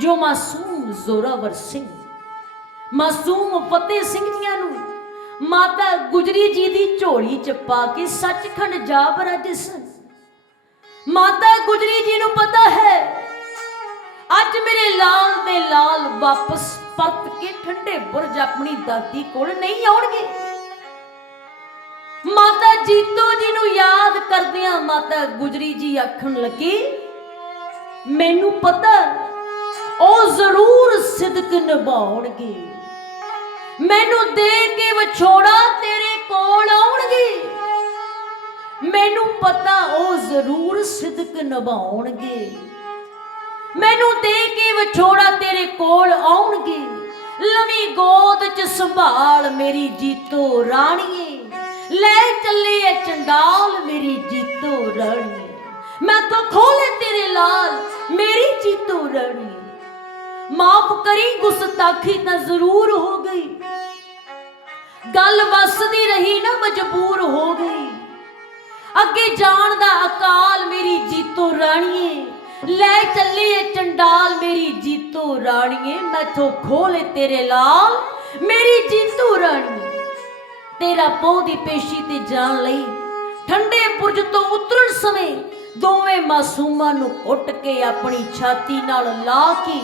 ਜੋ ਮਾਸੂਮ ਜ਼ੋਰਾਵਰ ਸਿੰਘ, ਮਾਸੂਮ ਫਤਿਹ ਸਿੰਘ ਜੀਆਂ ਨੂੰ ਮਾਤਾ ਗੁਜਰੀ ਜੀ ਦੀ ਝੋਲੀ ਚ ਪਾ ਕੇ ਸੱਚਖੰਡ ਜਾ ਬਰਾਜੇ ਸਨ। ਮਾਤਾ ਗੁਜਰੀ ਜੀ ਨੂੰ ਪਤਾ ਹੈ ਅੱਜ ਮੇਰੇ ਲਾਲ ਦੇ ਲਾਲ ਵਾਪਸ ਪਰਤ ਕੇ ਠੰਡੇ ਬੁਰਜ ਆਪਣੀ ਦਾਦੀ ਕੋਲ ਨਹੀਂ ਆਉਣਗੇ। ਮਾਤਾ ਜੀਤੋ ਜੀ ਨੂੰ ਯਾਦ ਕਰਦਿਆਂ ਮਾਤਾ ਗੁਜਰੀ ਜੀ ਆਖਣ ਲੱਗੀ, ਮੈਨੂੰ ਪਤਾ ਉਹ ਜ਼ਰੂਰ ਸਿਦਕ ਨਿਭਾਉਣਗੇ, ਮੈਨੂੰ ਦੇ ਕੇ ਵਿਛੋੜਾ ਤੇਰੇ ਕੋਲ ਆਉਣਗੇ। ਮੈਨੂੰ ਪਤਾ ਉਹ ਜ਼ਰੂਰ ਸਿਦਕ ਨਿਭਾਉਣਗੇ, ਮੈਨੂੰ ਦੇ ਕੇ ਵਿਛੋੜਾ ਤੇਰੇ ਕੋਲ ਆਉਣਗੇ। ਲਵੀ ਗੋਦ ਚ ਸੰਭਾਲ ਮੇਰੀ ਜੀਤੋ ਰਾਣੀਏ, ਲੈ ਚੱਲੇ ਚੰਡਾਲ ਮੇਰੀ ਜੀਤੋ ਰਾਣੀਏ। ਮੈਂ ਤਾਂ ਖੋਲੇ ਤੇਰੇ ਲਾਲ ਮੇਰੀ ਜੀਤੋ ਰਾਣੀਏ। ਮਾਫ ਕਰੀ ਗੁਸਤਾਖੀ ਤਾਂ ਜ਼ਰੂਰ ਹੋ ਗਈ, ਗੱਲ ਵਸਦੀ ਰਹੀ ਨਾ ਮਜਬੂਰ ਹੋ ਗਈ। ਅੱਗੇ ਜਾਣ ਦਾ ਅਕਾਲ ਮੇਰੀ ਜੀਤੋ ਰਾਣੀਏ, ਲੈ ਚੱਲੀਏ ਚੰਡਾਲ ਮੇਰੀ ਜੀਤੋ ਰਾਣੀਏ। ਮੈਥੋਂ ਖੋਲੇ ਤੇਰੇ ਲਾਲ ਮੇਰੀ ਜੀਤੋ ਰਾਣੀਏ। 13 ਪੋਹ ਦੀ ਪੇਸ਼ੀ ਤੇ ਜਾਣ ਲਈ ਠੰਡੇ ਬੁਰਜ ਤੋਂ ਉਤਰਨ ਸਮੇਂ ਦੋਵੇਂ ਮਾਸੂਮਾਂ ਨੂੰ ਉੱਟ ਕੇ ਆਪਣੀ ਛਾਤੀ ਨਾਲ ਲਾ ਕੇ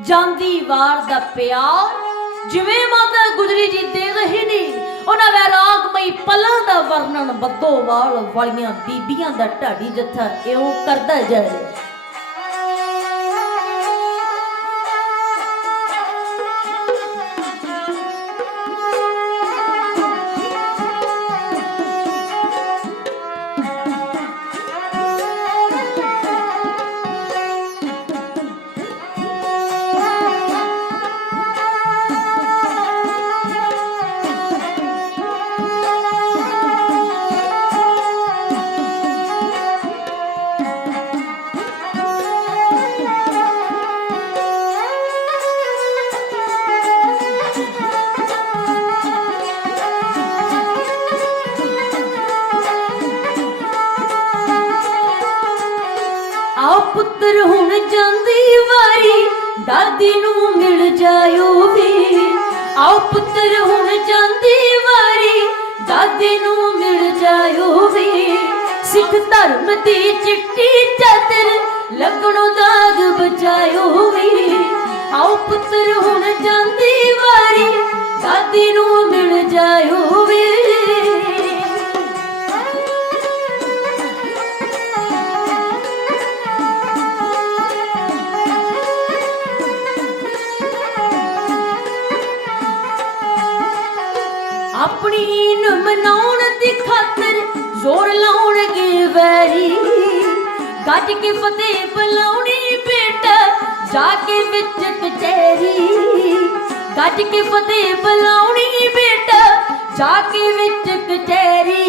ਜਾਂਦੀ ਵਾਰ ਦਾ ਪਿਆਰ ਜਿਵੇਂ ਮਾਤਾ ਗੁਜਰੀ ਜੀ ਦੇ ਰਹੇ ਨੇ, ਉਹਨਾਂ ਵੈਰਾਗਮਈ ਪਲਾਂ ਦਾ ਵਰਣਨ ਬੱਦੋਵਾਲ ਵਾਲੀਆਂ ਬੀਬੀਆਂ ਦਾ ਢਾਡੀ ਜੱਥਾ ਇਉਂ ਕਰਦਾ ਜਾਏ। ਪੁੱਤਰ ਹੁਣ ਜਾਂਦੀ ਵਾਰੀ ਦਾਦੀ ਨੂੰ ਮਿਲ ਜਾਇਓ ਵੇ। ਆਓ ਪੁੱਤਰ ਹੁਣ ਜਾਂਦੀ ਵਾਰੀ ਦਾਦੀ ਨੂੰ ਮਿਲ ਜਾਇਓ ਵੇ। ਸਿੱਖ ਧਰਮ ਦੀ ਚਿੱਟੀ ਚਾਦਰ ਲੱਗਣੋਂ ਦਾਗ ਬਚਾਇਓ ਵੇ। ਆਓ ਪੁੱਤਰ ਹੁਣ ਜਾਂਦੀ ਵਾਰੀ ਦਾਦੀ ਨੂੰ ਮਿਲ ਜਾਇਓ ਵੇ। ਆਪਣੀ ਨੂੰ ਮਨਾਉਣ ਦੀ ਖਾਤਰ ਜ਼ੋਰ ਲਾਉਣਗੇ ਵੈਰੀ, ਗੱਜ ਕੇ ਫਤਿਹ ਬੁਲਾਉਣੀ ਬੇਟਾ ਜਾ ਕੇ ਵਿੱਚ ਕਚਹਿਰੀ। ਗੱਜ ਕੇ ਫਤਿਹ ਬੁਲਾਉਣੀ ਬੇਟਾ ਜਾ ਕੇ ਵਿੱਚ ਕਚਹਿਰੀ।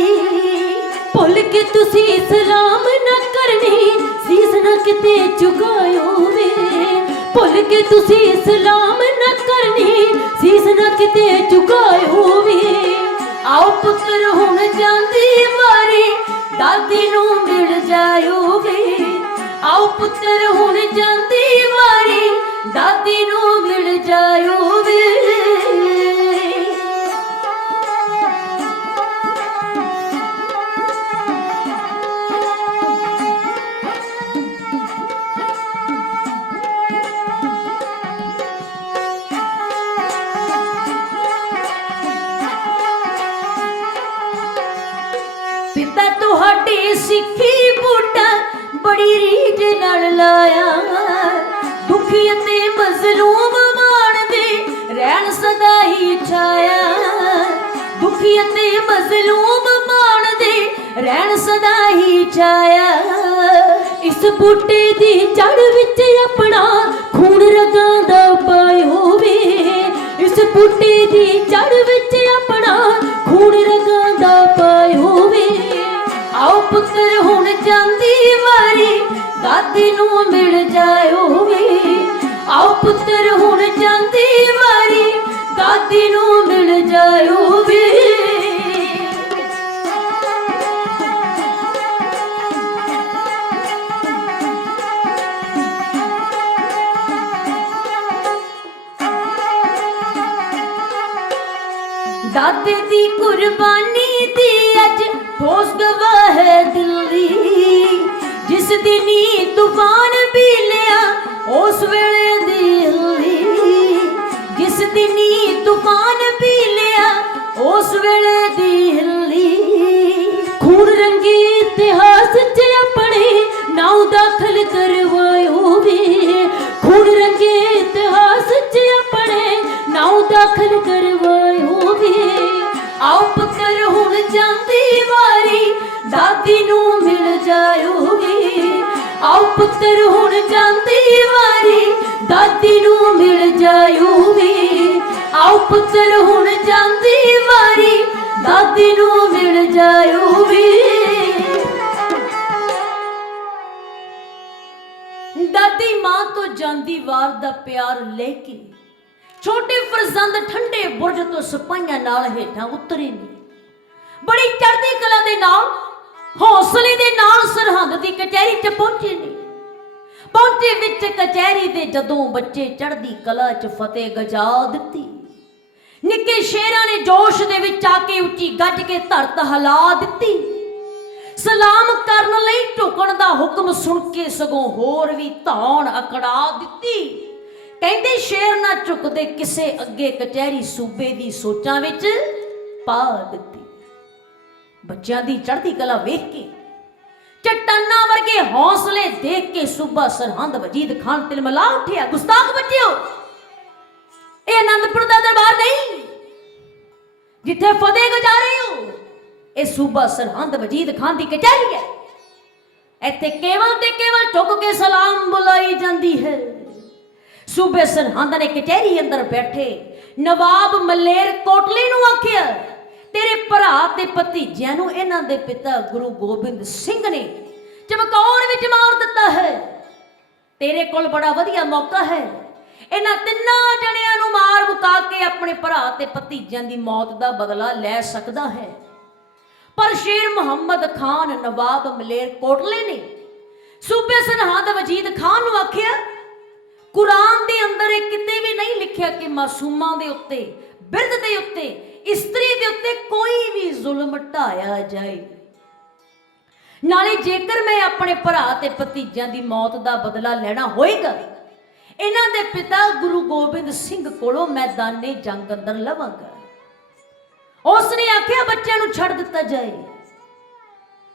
ਭੁੱਲ ਕੇ ਤੁਸੀਂ ਸਲਾਮ ਨਾ ਕਰਨੀ ਸੀਸ ਨਾ ਕਿਤੇ ਝੁਕਾਇਓ ਵੇ। ਭੁੱਲ ਕੇ ਤੁਸੀਂ ਸਲਾਮ ਨਾ ਕਰਨੀ ਸੀਸ ਨਾ ਕਿਤੇ ਝੁਕਾਇਓ ਵੇ। ਆਓ ਪੁੱਤਰ ਹੁਣ ਜਾਂਦੀ ਵਾਰੀ ਦਾਦੀ ਨੂੰ ਮਿਲ ਜਾਇਓ ਵੇ। ਆਓ ਪੁੱਤਰ ਹੁਣ ਜਾਂਦੀ ਵਾਰੀ ਦਾਦੀ ਨੂੰ ਮਿਲ ਜਾਇਓ ਵੇ। ਤੁਹਾਡੇ ਸਿੱਖੀ ਬੂਟਾ ਬੜੀ ਰੀਝ ਨਾਲ ਲਾਇਆ। ਦੁਖੀ ਅਤੇ ਮਜ਼ਲੂਮ ਮਾਣਦੇ ਰਹਿਣ ਸਦਾ ਹੀ ਛਾਇਆ। ਦੁਖੀ ਅਤੇ ਮਜ਼ਲੂਮ ਮਾਣਦੇ ਰਹਿਣ ਸਦਾ ਹੀ ਛਾਇਆ। ਇਸ ਬੂਟੇ ਦੀ ਜੜ ਵਿੱਚ ਆਪਣਾ ਖੂਨ ਰਗਾਂ ਦਾ ਪਾਇਓ ਵੇ। ਇਸ ਬੂਟੇ ਦੀ ਜੜ ਵਿੱਚ ਆਪਣਾ ਖੂਨ ਰਗਾਂ ਦਾ ਪਾਇਓ ਵੇ। ਆਓ ਪੁੱਤਰ ਹੁਣ ਜਾਂਦੀ ਵਾਰੀ ਦਾਦੀ ਨੂੰ ਮਿਲ ਜਾਇਓ ਵੇ। ਆਓ ਪੁੱਤਰ ਹੁਣ ਜਾਂਦੀ ਵਾਰੀ ਦਾਦੀ ਨੂੰ ਮਿਲ ਜਾਇਓ ਵੇ। ਦਾਦੇ ਦੀ ਕੁਰਬਾਨੀ ਦੀ ਅੱਜ ਠੋਸ ਗਵਾਹ ਹੈ ਦਿੱਲੀ। ਜਿਸ ਦਿਨੀ ਤੂਫਾਨ ਵੀ ਲਿਆ ਉਸ ਵੇਲੇ ਦੀ ਹਿੱਲੀ। ਜਿਸ ਦਿਨੀ ਤੂਫਾਨ ਵੀ ਲਿਆ ਉਸ ਵੇਲੇ ਦੀ ਹਿੱਲੀ। ਖੂਨ ਰੰਗੀ ਇਤਿਹਾਸ 'ਚ ਆਪਣੇ ਨਾਉ ਦਾਖਲ ਕਰਵਾਇਓ ਵੇ। ਖੂਨ ਰੰਗੇ ਇਤਿਹਾਸ 'ਚ ਆਪਣੇ ਨਾਉ ਦਾਖਲ ਕਰਵਾਇਓ ਵੇ। ਆਓ ਪੁੱਤਰ ਹੁਣ ਜਾਂਦੀ ਵਾਰੀ ਦਾਦੀ ਨੂੰ ਮਿਲ ਜਾਇਓ ਵੇ। ਆਓ ਪੁੱਤਰ ਹੁਣ ਜਾਂਦੀ ਵਾਰੀ ਦਾਦੀ ਨੂੰ ਮਿਲ ਜਾਇਓ ਵੇ। ਆਓ ਪੁੱਤਰ ਹੁਣ ਜਾਂਦੀ ਵਾਰੀ ਦਾਦੀ ਨੂੰ ਮਿਲ ਜਾਇਓ ਵੇ। ਦਾਦੀ ਮਾਂ ਤੋਂ ਜਾਂਦੀ ਵਾਰ ਦਾ ਪਿਆਰ ਲੈ ਕੇ ਛੋਟੇ ਫਰਜ਼ੰਦ ਠੰਡੇ ਬੁਰਜ ਤੋਂ ਸਿਪਾਹੀਆਂ ਨਾਲ ਹੇਠਾਂ ਉਤਰੇ ਨੇ। ਬੜੀ ਚੜ੍ਹਦੀ ਕਲਾ ਦੇ ਨਾਲ ਹੌਸਲੇ ਦੇ ਨਾਲ ਸਰਹੰਦ ਦੀ ਕਚਹਿਰੀ 'ਚ ਪਹੁੰਚੇ ਨੇ। ਪਹੁੰਚੇ ਵਿੱਚ ਕਚਹਿਰੀ ਦੇ ਜਦੋਂ ਬੱਚੇ ਚੜ੍ਹਦੀ ਕਲਾ 'ਚ ਫਤਿਹ ਗਜਾ ਦਿੱਤੀ। ਨਿੱਕੇ ਸ਼ੇਰਾਂ ਨੇ ਜੋਸ਼ ਦੇ ਵਿੱਚ ਆ ਕੇ ਉੱਚੀ ਗੱਜ ਕੇ ਧਰਤ ਹਿਲਾ ਦਿੱਤੀ। ਸਲਾਮ ਕਰਨ ਲਈ ਝੁਕਣ ਦਾ ਹੁਕਮ ਸੁਣ ਕੇ ਸਗੋਂ ਹੋਰ ਵੀ ਧੌਣ ਅਕੜਾ ਦਿੱਤੀ। ਕਹਿੰਦੇ ਸ਼ੇਰ ਨਾ ਝੁਕਦੇ ਕਿਸੇ ਅੱਗੇ ਕਚਹਿਰੀ ਸੂਬੇ ਦੀ ਸੋਚਾਂ ਵਿੱਚ ਪਾ ਦਿੱਤੀ। ਬੱਚਿਆਂ ਦੀ ਚੜ੍ਹਦੀ ਕਲਾ ਵੇਖ ਕੇ ਚਟਾਨਾਂ ਵਰਗੇ ਹੌਸਲੇ ਦੇਖ ਕੇ ਸੂਬਾ ਸਰਹੰਦ ਵਜੀਦ ਖਾਨ ਤਿਲਮਿਲਾ ਉੱਠਿਆ। ਗੁਸਤਾਖ ਬੱਚਿਓ, ਇਹ ਆਨੰਦਪੁਰ ਦਾ ਦਰਬਾਰ ਨਹੀਂ ਜਿੱਥੇ ਫਤਿਹ ਗੁਜਾ ਰਹੇ ਹੋ। ਇਹ ਸੂਬਾ ਸਰਹੰਦ ਵਜੀਦ ਖਾਨ ਦੀ ਕਚਹਿਰੀ ਹੈ। ਇੱਥੇ ਕੇਵਲ ਤੇ ਕੇਵਲ ਝੁਕ ਕੇ ਸਲਾਮ ਬੁਲਾਈ ਜਾਂਦੀ ਹੈ। ਸੂਬੇ ਸਰਹੰਦ ਨੇ ਕਚਹਿਰੀ ਅੰਦਰ ਬੈਠੇ ਨਵਾਬ ਮਲੇਰ ਕੋਟਲੀ ਨੂੰ ਆਖਿਆ, ਤੇਰੇ ਭਰਾ ਤੇ ਭਤੀਜਿਆਂ ਨੂੰ ਇਹਨਾਂ ਦੇ ਪਿਤਾ ਗੁਰੂ ਗੋਬਿੰਦ ਸਿੰਘ ਨੇ ਚਮਕੌਰ ਵਿੱਚ ਮਾਰ ਦਿੱਤਾ ਹੈ। ਤੇਰੇ ਕੋਲ ਬੜਾ ਵਧੀਆ ਮੌਕਾ ਹੈ। ਇਹਨਾਂ ਤਿੰਨਾਂ ਜਣਿਆਂ ਨੂੰ ਮਾਰ ਮੁਕਾ ਕੇ ਆਪਣੇ ਭਰਾ ਤੇ ਭਤੀਜਿਆਂ ਦੀ ਮੌਤ ਦਾ ਬਦਲਾ ਲੈ ਸਕਦਾ ਹੈ। ਪਰ ਸ਼ੇਰ ਮੁਹੰਮਦ ਖਾਨ ਨਵਾਬ ਮਲੇਰ ਕੋਟਲੇ ਨੇ ਸੂਬੇ ਸਰਹੰਦ ਵਜੀਦ ਖਾਨ ਨੂੰ ਆਖਿਆ, ਕੁਰਾਨ ਦੇ ਅੰਦਰ ਇਹ ਕਿਤੇ ਵੀ ਨਹੀਂ ਲਿਖਿਆ ਕਿ ਮਾਸੂਮਾਂ ਦੇ ਉੱਤੇ, ਬਿਰਧ ਦੇ ਉੱਤੇ, ਇਸਤਰੀ ਦੇ ਉੱਤੇ ਕੋਈ ਵੀ ਜ਼ੁਲਮ ਢਾਇਆ ਜਾਏ। ਨਾਲੇ ਜੇਕਰ ਮੈਂ ਆਪਣੇ ਭਰਾ ਤੇ ਭਤੀਜਿਆਂ ਦੀ ਮੌਤ ਦਾ ਬਦਲਾ ਲੈਣਾ ਹੋਏਗਾ, ਇਹਨਾਂ ਦੇ ਪਿਤਾ ਗੁਰੂ ਗੋਬਿੰਦ ਸਿੰਘ ਕੋਲੋਂ ਮੈਦਾਨੇ ਜੰਗ ਅੰਦਰ ਲਵਾਂਗਾ। ਉਸ ਨੇ ਆਖਿਆ ਬੱਚਿਆਂ ਨੂੰ ਛੱਡ ਦਿੱਤਾ ਜਾਏ।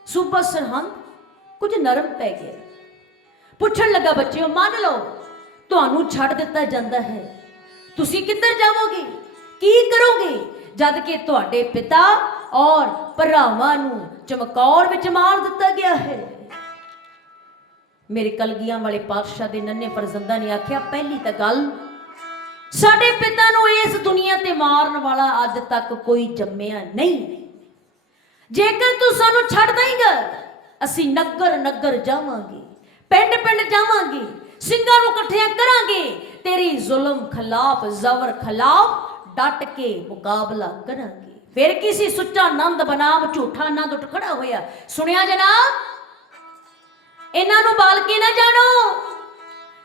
ਸੂਬਾ ਸਰਹੰਦ ਕੁਝ ਨਰਮ ਪੈ ਗਿਆ। ਪੁੱਛਣ ਲੱਗਾ, ਬੱਚਿਓ ਮੰਨ ਲਓ ਤੁਹਾਨੂੰ ਛੱਡ ਦਿੱਤਾ ਜਾਂਦਾ ਹੈ, ਤੁਸੀਂ ਕਿੱਧਰ ਜਾਵੋਗੇ, ਕੀ ਕਰੋਗੇ ਜਦ ਕਿ ਤੁਹਾਡੇ ਪਿਤਾ ਔਰ ਭਰਾਵਾਂ ਨੂੰ ਚਮਕੌਰ ਵਿੱਚ ਮਾਰ ਦਿੱਤਾ ਗਿਆ ਹੈ। ਮੇਰੇ ਕਲਗੀਆਂ ਵਾਲੇ ਪਾਤਸ਼ਾਹ ਦੇ ਨੰਨੇ ਫਰਜ਼ੰਦਾਂ ਨੇ ਆਖਿਆ, ਪਹਿਲੀ ਤਾਂ ਗੱਲ ਸਾਡੇ ਪਿਤਾ ਨੂੰ ਇਸ ਦੁਨੀਆ ਤੇ ਮਾਰਨ ਵਾਲਾ ਅੱਜ ਤੱਕ ਕੋਈ ਜੰਮਿਆ ਨਹੀਂ। ਜੇਕਰ ਤੂੰ ਸਾਨੂੰ ਛੱਡ ਦੇਂਗਾ, ਅਸੀਂ ਨਗਰ ਨਗਰ ਜਾਵਾਂਗੇ, ਪਿੰਡ ਪਿੰਡ ਜਾਵਾਂਗੇ, ਸਿੰਘਾਂ ਨੂੰ ਇਕੱਠਿਆਂ ਕਰਾਂਗੇ, ਤੇਰੀ ਜ਼ੁਲਮ ਖਿਲਾਫ, ਜ਼ਬਰ ਖਿਲਾਫ ਡਟ ਕੇ ਮੁਕਾਬਲਾ ਕਰਾਂਗੇ। ਫਿਰ ਕਿਸੇ ਸੁੱਚਾ ਨੰਦ ਬਨਾਮ ਝੂਠਾ ਨੰਦ ਉੱਠ ਖੜਾ ਹੋਇਆ। ਸੁਣਿਆ ਜਨਾਬ, ਇਹਨਾਂ ਨੂੰ ਬਾਲ ਕੇ ਨਾ ਜਾਣੋ,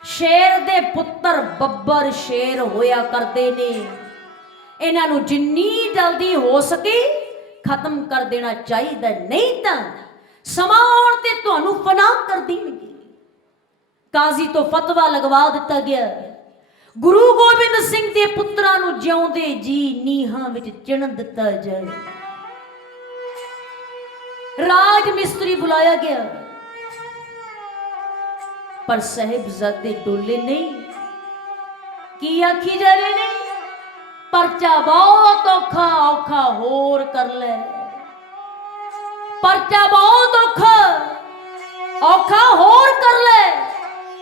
ਸ਼ੇਰ ਦੇ ਪੁੱਤਰ ਬੱਬਰ ਸ਼ੇਰ ਹੋਇਆ ਕਰਦੇ ਨੇ। ਇਹਨਾਂ ਨੂੰ ਜਿੰਨੀ ਜਲਦੀ ਹੋ ਸਕੇ ਖਤਮ ਕਰ ਦੇਣਾ ਚਾਹੀਦਾ, ਨਹੀਂ ਤਾਂ ਸਮਾਂ ਆਉਣ ਤੇ ਤੁਹਾਨੂੰ ਫਨਾਹ ਕਰ ਦੇਣਗੇ। ਕਾਜ਼ੀ ਤੋਂ ਫਤਵਾ ਲਗਵਾ ਦਿੱਤਾ ਗਿਆ, ਗੁਰੂ ਗੋਬਿੰਦ ਸਿੰਘ ਦੇ ਪੁੱਤਰਾਂ ਨੂੰ ਜਿਉਂਦੇ ਜੀ ਨੀਹਾਂ ਵਿੱਚ ਚਿਣ ਦਿੱਤਾ ਜਾਏ। राज मिस्त्री बुलाया गया, पर साहिबजादे डोले नहीं। की आखी जा रहे ने, परचा बहुत औखा, औखा होर कर ले। परचा बहुत औखा, औखा होर कर ले।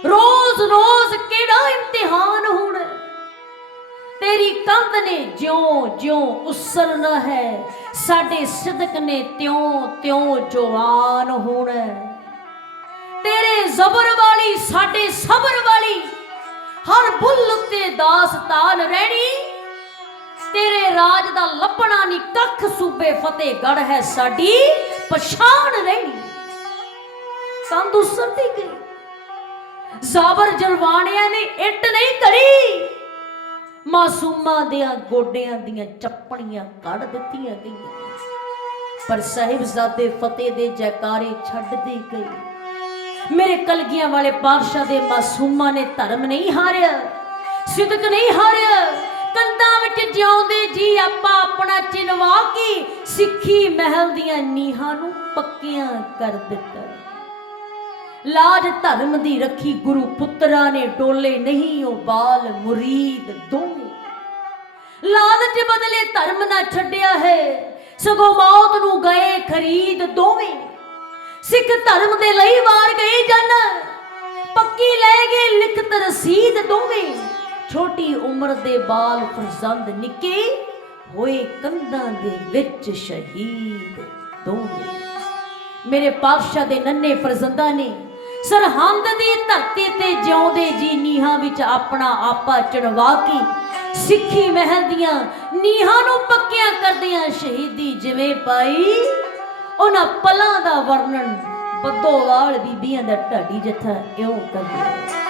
रोज रोज केड़ा इम्तिहान होना। तेरी कंध ने ज्यों ज्यों उसरना है, साडे सिदक ने त्यों त्यों जवान होना। तेरे जबर वाली साडे सबर वाली, हर बुल उत्ते दास्तान रहनी। तेरे राज दा लपना नी कख, सूबे फतेहगढ़ है साडी पछाण रहनी। कंध उसरती गई, जाबर जरवाणिया ने इट नहीं करी, मासूमा दियां गोडियां दियां चप्पणियां कढ़ दित्तियां गईयां। पर साहिबजादे फतेह दे जयकारे छड्डदे गए। मेरे कलगियां वाले पातशाह दे मासूमा ने धर्म नहीं हारिया, सिदक नहीं हारिया। कंधां विच जिउंदे जी आपां अपना चिनवा के सिੱਖੀ महल दियां नीहां नूं पक्कियां कर दित्ता। लाज धर्म दी रखी गुरु पुत्रा ने, डोले नहीं ओ बाल मुरीद दोवें। लालच बदले धर्म ना छड्डिया है, सगों मौत नूं गए खरीद दोवें। सिख धर्म दे लई वार गए जन, पक्की लै गए लिखत रसीद दोवें। छोटी उम्र दे बाल फरजंद निके, होए कंधां दे विच शहीद दोवें। मेरे पातशाह दे नन्हे फरजंदा ने सरहंद दी धरती ते जिउंदे जी नीहां विच अपना आपा चढ़वा के सिੱਖੀ महल दियां नीहां नूं पक्कियां करदियां शहीदी जिवें पाई। उन्हां पलां दा वर्णन बद्दोवाल बीबियां दा ढाडी जत्था इउं करदा है।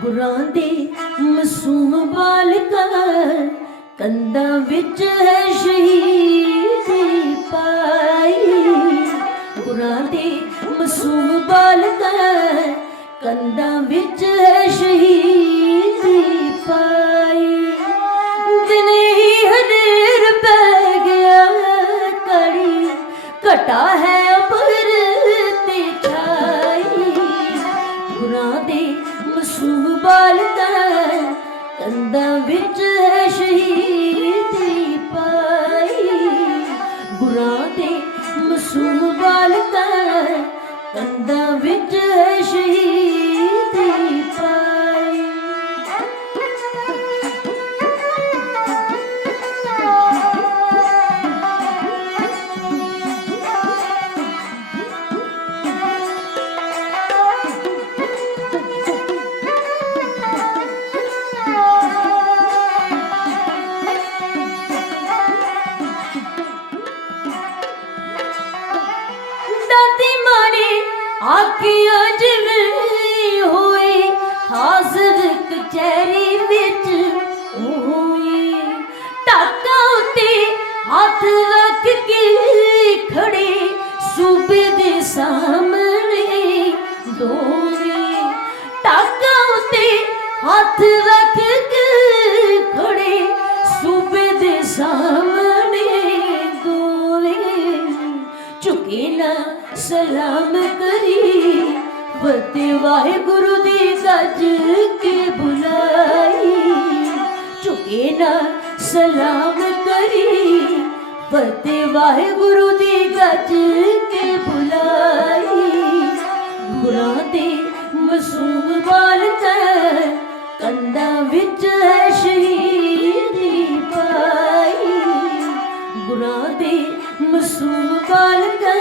गुरां दे मासूम बालका, कंधां विच है शहीदी पाई। गुरां दे मासूम बालका, कंधां विच है शहीदी पाई। दिन ही हनेर पै गया, कड़ी घटा है अबर ते छाई। गुरां दे मासूम बालका, कंधां विच है शहीदी पाई। गुरां दे मासूम बालका, कंधां विच है शहीदी पाई। आखिया जिवें होए हाज़र कचहरी विच होए। टाका उत्ते हाथ रख के खड़े, सूबे दे सामने दोवें। टाका उत्ते हाथ रख के खड़े, सूबे दे सामने दोवें। झुके ना सलाम करी, फतेह वाहिगुरु दी गज के बुलाई। झुके ना सलाम करी, फतेह वाहिगुरु दी गज के बुलाई। गुरां दे मासूम बालका, कंधां विच है शहीदी पाई। गुरां दे मासूम बालका,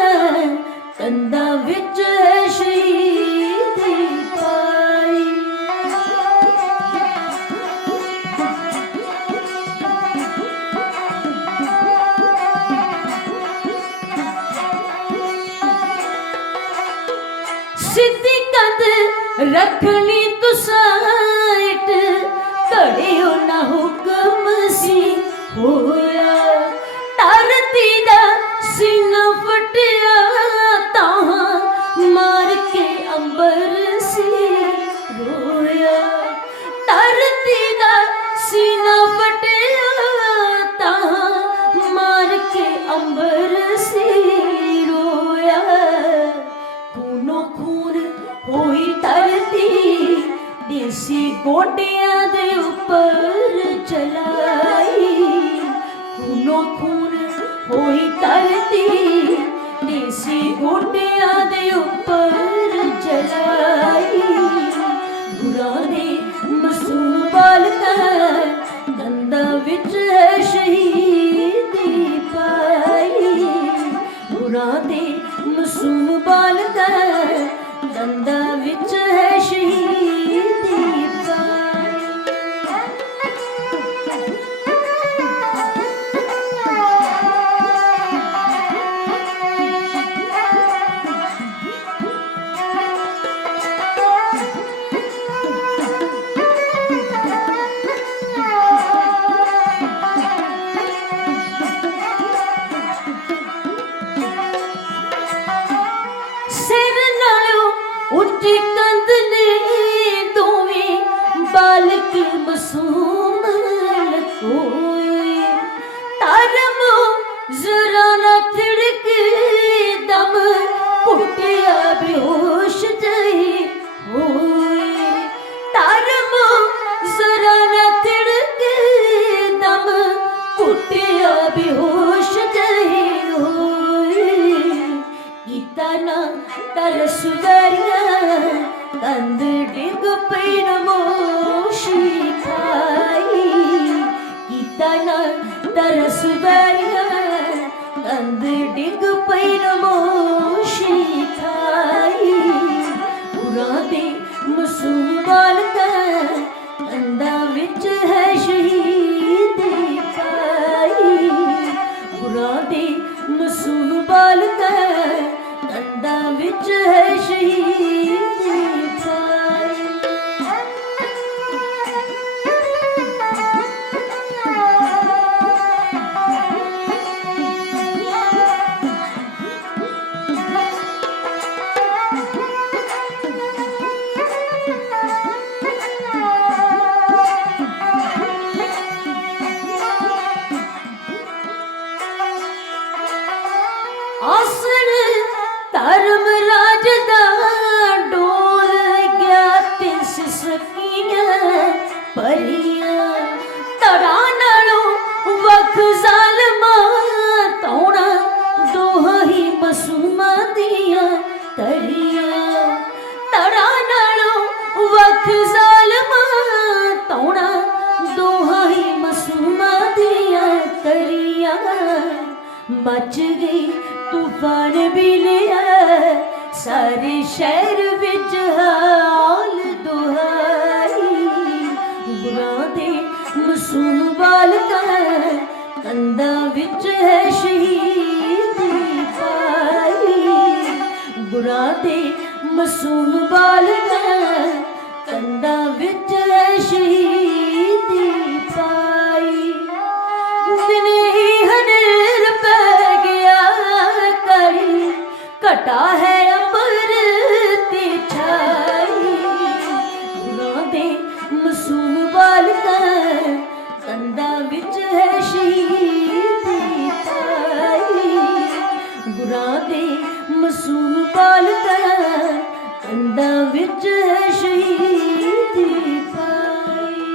कंधां विच है शहीदी पाई। सिद्धी कंध रखनी तुसां इट, घड़ियो ना हुक्म सी होया धरती दा सीना फटिया तां मार के अंबर सी रोया धरती दा सीना फटिया तां मार के अंबर सी रोया खूनो खून होई धरती देसी गोडियां दे उपर चलाई खूनो खून होई धरती देसी गोडियां दे उपर चलाई गुरां दे मासूम बालकां दंदा विच है शहीदी पाई गुरां दे मासूम बालकां दंदा विच है शहीदी पाई सिर नालों उच्ची कंध ने दोवें बालक मासूम लकोए धर्म जरा न थिड़के दम कुटिया बेहोश जही होए धर्म जरा न थिड़के दम कुटिया बेहोश जही होए कीता ना तरस दरिया कंध डिग पई नमोशी खाई कीता ना तरस दरिया कंध डिग पई नमोशी खाई गुरां दे मासूम बालकां कंधा विच है शहीदी पाई गुरां दे मासूम बालकां कंधा विच है शहीदी पाई आसन धर्म राज दा डोल गया तिस सकीयां परियां तड़ा नालों वख ज़ालमां तौणा दोहां ही मासूमां दियां तरियां तड़ा नालों वख ज़ालमां तौणा दोहां ही मासूमां दियां तरियां मच गई तूफान भी लिया सारे शहर विच हाल दुहाई गुरां दे मासूम बालकां कंधा विच है शहीदी पाई गुरां दे मासूम बालकां कंधा विच है शहीदी पाई दिन ही हनेर पै गया कड़ी घटा है अंबर ते छाई गुरां दे मासूम बालकां कंधा विच है शहीदी पाई गुरां दे मासूम बालकां कंधा विच है शहीदी पाई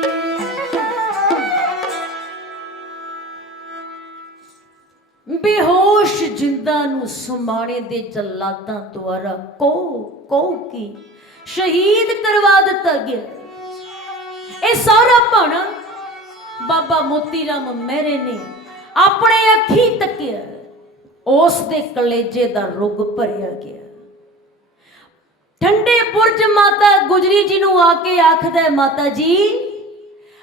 बेहोश जिंदा नू समाणे दे जल्लादां द्वारा को की शहीद करवा दिता गया। ये सारा भाना बाबा मोती राम मेहरे ने अपने अखी तकिया उस दे कलेजे दा रुग भरिया गया। ठंडे बुरज माता गुजरी जी नू आके आखदा माता जी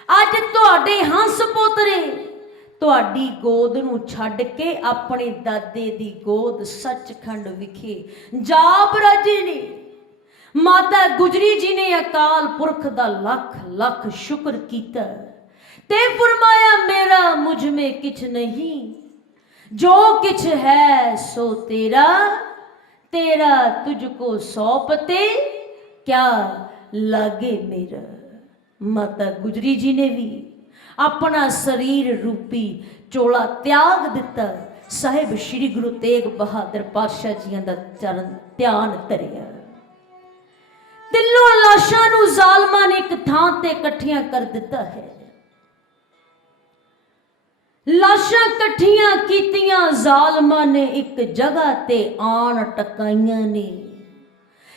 अज तुहाडे हंस पोतरे तुहाडी गोद नू छड्ड के अपने दादे दी गोद सचखंड विखे जा बराजे ने। माता गुजरी जी ने अकाल पुरख दा लख लख शुक्र किया ते फरमाया मेरा मुझ में किछ नहीं, जो किछ है सो तेरा, तेरा तुझको सौंपते क्या लागे मेरा। माता गुजरी जी ने भी अपना शरीर रूपी चोला त्याग दिता, साहिब श्री गुरु तेग बहादुर पातशाह जी का चरण ध्यान धरिया। तिलों लाशां नूं जालमां ने एक थां ते इकट्ठियां कर दिता है। लाशां इकट्ठियां कीतियां जालमां ने एक जगह ते आन टकाइयां ने।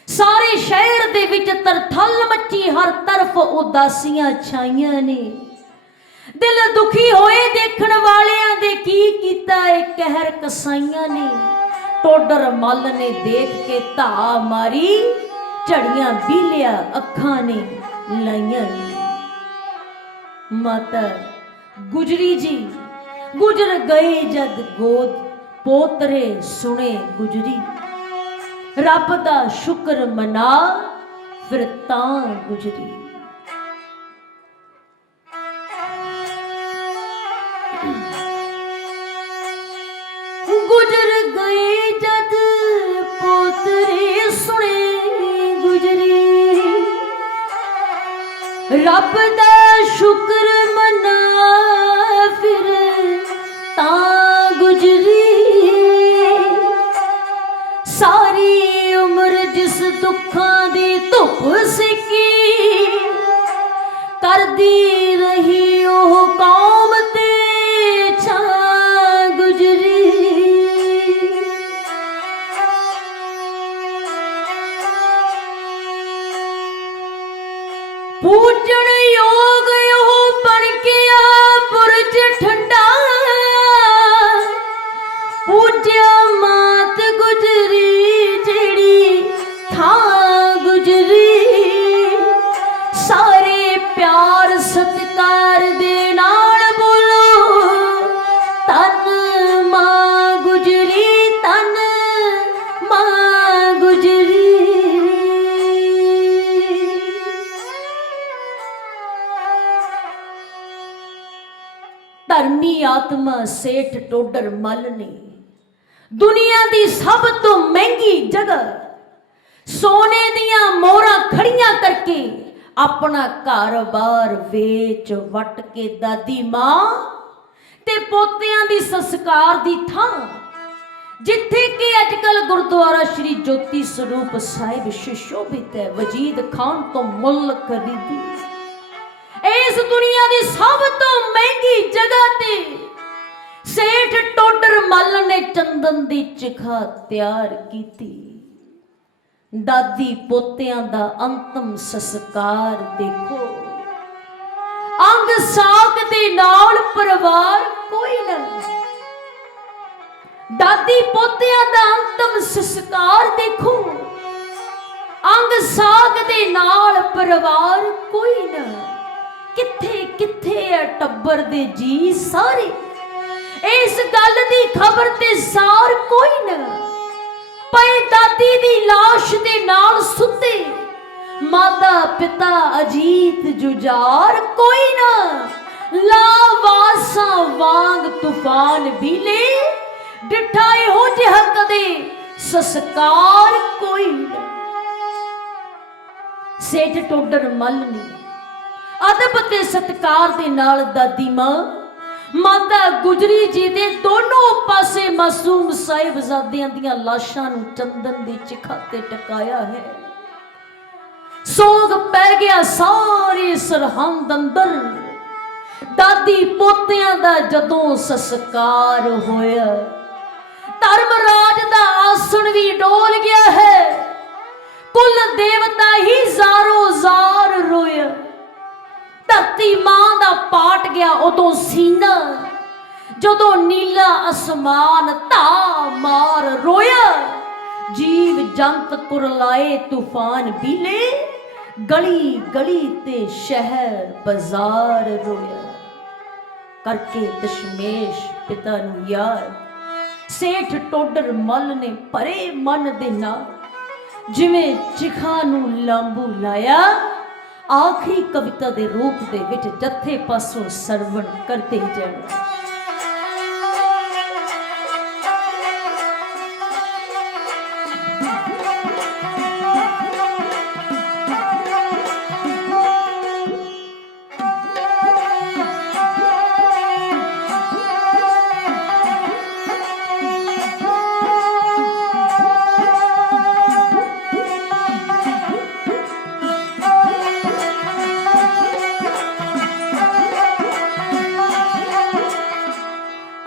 सारे शहर दे विच तरथल मची, हर तरफ उदासियां छाइयां ने। दिल दुखी होए देखण वालियां दे की कीता है कहर कसाइयां ने। टोडर मल ने देख के धा मारी, झड़ियां बीलिया अखां ने लाइयां ने। माता गुजरी जी गुजर गए जद गोद पोतरे सुने गुजरी, रब दा शुक्र मना फिर तां गुजरी। गुजर गए जद पोतरे सुने गुजरी, रब दा शुक्र मना फिर तां गुजरी। सारी उम्र जिस दुखां दी धुप सिकी, करदी रही ओह कौम ते छां गुजरी। पूजन योग यो बन के आ बुरज ठंडा, पूज्या मात गुजरी जेड़ी थां गुजरी। सारे प्यार सत्कार दे नाल बोलो तन मां गुजरी, तन मां गुजरी। धर्मी आत्मा सेठ टोडर मल ने दुनिया दी सब तो महंगी जगह सोने दियां मोहरां खड़ियां करके अपना कारोबार वेच वट के दादी मां ते पोतियां दी संस्कार दी थां, जिथे कि अजकल गुरुद्वारा श्री ज्योति स्वरूप साहिब सुशोभित है, वजीद खान तो मुल खरीदी। इस दुनिया की सब तो महंगी जगह ते सेठ टोडर मल ने चंदन दी चिखा तैयार की। दादी पोतियां दा अंतिम संस्कार देखो, अंग साक दे नाल परिवार कोई ना। दादी पोतियां दा अंतिम संस्कार देखो, अंग साक दे नाल परिवार कोई ना। किथे किथे है टब्बर दे जी सारे, इस गल दी खबर ते सार कोई ना। पे दादी दी लाश दे नाल सुते, माता पिता अजीत जुजार कोई ना। लावासा वांग तूफान बीले, डिठा हो जिहा कदे संस्कार कोई ना। सेठ टोडर मल ने अदब ते सत्कार दे नाल दादी मां माता गुजरी जी दे दोनों पासे मासूम साहिबजादियां दियां लाशां नूं चंदन दी चिखा ते टकाया है। सोग पै गया सारे सरहंद अंदर, दादी पोतियां दा जदों संस्कार होया। धर्मराज दा आसन भी डोल गया है, कुल देवता ही जारो जार रोया। धरती मां दा पाट गया उदों सीना, जदों नीला आसमान धा मार रोया। जीव जंत कुरलाए तूफान बीले, गली गली ते शहर बाजार रोया। करके दशमेश पिता नूं याद सेठ टोडर मल ने परे मन दे नाल ਜਿਵੇਂ ਚਿਖਾ ਨੂੰ ਲਾਂਬੂ ਲਾਇਆ, ਆਖਰੀ ਕਵਿਤਾ ਦੇ ਰੂਪ ਦੇ ਵਿੱਚ ਜੱਥੇ ਪਾਸੋਂ ਸਰਵਣ ਕਰਦੇ ਜਾਣਾ।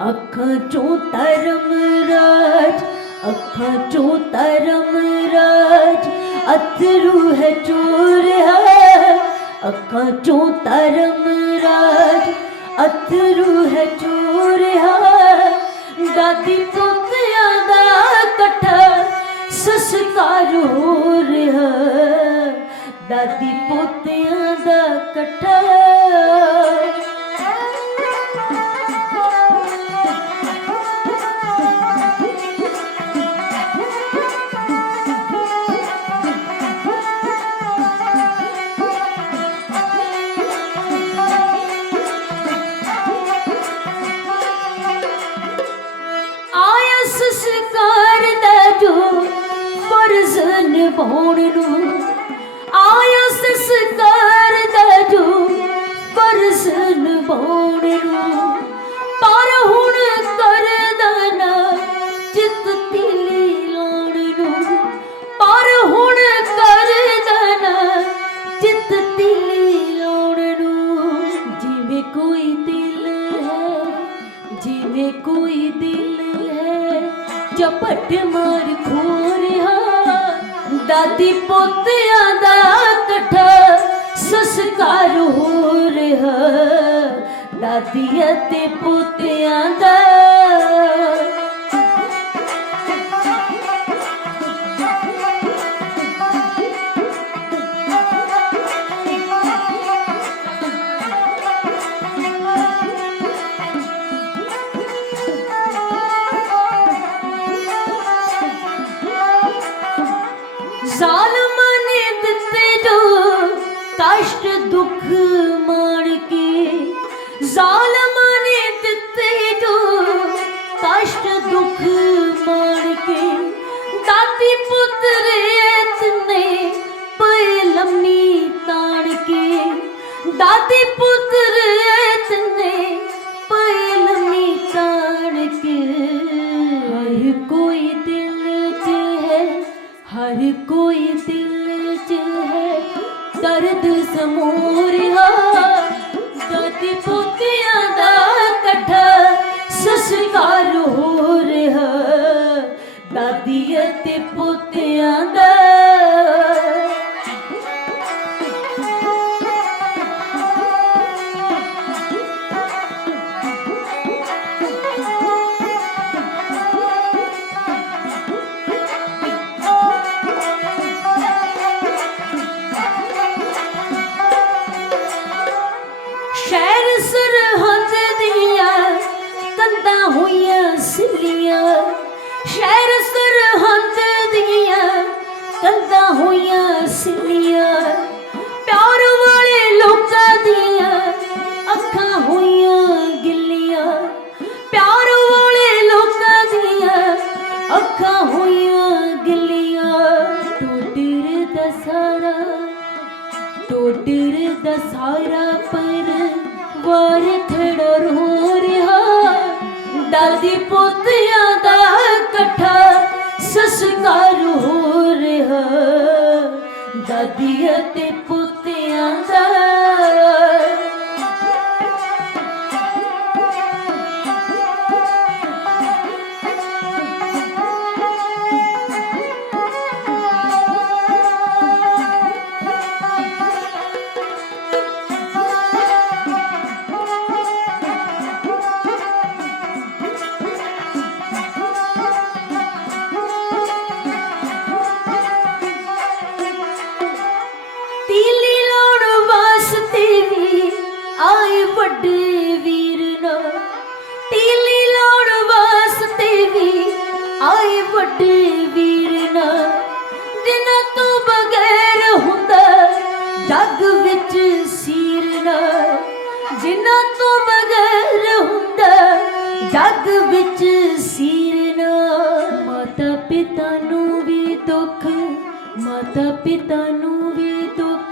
अखां चों धर्म राज, अखां चों धर्म राज, अथरू है चोर है। अखां चों धर्म राज, अथरू है चोर है। दादी पोतियां दा कट्ठा संस्कार हो रहा, दादी पोतियां दा कट्ठा। ਨਿਭਾਉਣ ਨੂੰ ਆਇਆ ਸੰਸਕਾਰ ਦਾ ਜੋ ਫਰਜ਼ ਨਿਭਾਉਣ ਨੂੰ, ਪਰ ਹੁਣ ਕਰਦਾ ਨਾ ਚਿੱਤ ਤੀਲੀ ਲਾਉਣ ਨੂੰ, ਪਰ ਹੁਣ ਕਰਦਾ ਨਾ ਚਿੱਤ ਤੀਲੀ ਲਾਉਣ ਨੂੰ। ਜਿਵੇਂ ਕੋਈ ਦਿਲ ਹੈ, ਜਿਵੇਂ ਕੋਈ ਦਿਲ ਹੈ, ਝਪਟ ਮਾਰ ਖੋ ਰਿਹਾ। दादी पोतियां दा कट्ठा संस्कार हो रहा, दादी ते पोतियां दा। ਜ਼ਾਲਮਾਂ ਨੇ ਦਿੱਤੇ ਜੋ ਕਸ਼ਟ ਦੁੱਖ ਮਾਣ ਕੇ, ਜ਼ਾਲਮਾਂ ਨੇ ਦਿੱਤੇ ਜੋ ਕਸ਼ਟ ਦੁੱਖ ਮਾਣ ਕੇ। ਦਾਦੀ ਪੁੱਤਰ ਇਤਨੇ ਪਏ ਲੰਮੀ ਤਾਣ ਕੇ, ਦਾਦੀ ਪੁੱਤਰ ਇਤਨੇ ਪਏ ਲੰਮੀ ਤਾਣ ਕੇ। ਹਰ ਕੋਈ ਦਿਲ 'ਚ ਹੈ, हर कोई दिल च है दर्द समो रहा। दादी पोतियां दा कट्ठा संस्कार हो रहा, दादी ते पोतियां दा। शहर सरहद दिया कंधां होइयां सिलियां, शहर सरहद दिया कंधां होइयां सिलियां। प्यार वाले लोकां दिया अखां होइयां गिल्लियां, प्यार वाले लोकां दिया अखां होइयां गिल्लियां। टोडर दा सारा, टोडर दा सारा पर वार खड़ा रो रहा। दादी पोतियां दा कट्ठा संस्कार हो रहा, दादी ते पोतियां दा। ਵੱਡੇ ਵੀਰ ਨਾ ਤੀਲੀ ਲਾਉਣ ਵਾਸਤੇ ਵੀ ਆਏ ਵੱਡੇ ਵੀਰ ਨਾ। ਦਿਨ जग विच सीरना जिन्हां तो बगैर हुंदा जग विच सीरना। माता पिता नूं भी दुख माता पिता नूं भी दुख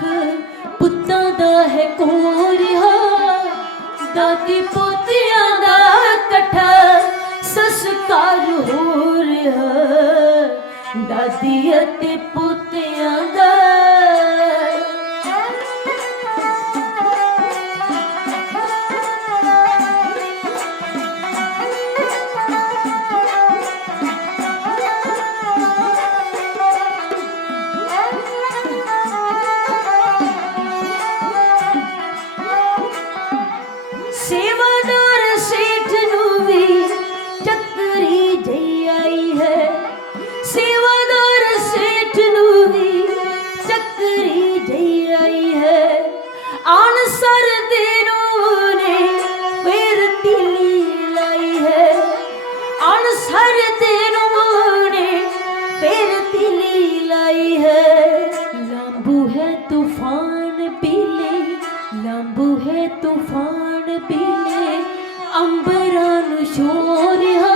पुत्तां दा है कोरिया। दादी पोतियां दा कट्ठा संस्कार हो रहा दादी अते पोतियां दा। सेवादार सेठ नूं भी चक्करी जई आई है। सेवादार सेठ नूं भी चक्करी जई आई है। अनसर दिनों ने फिर तिली लाई है। अनसर दिनों ने फिर तिली लाई है। लांबू है तूफान पीले लांबू है तूफान पीले अंबरां नूं शोरिया।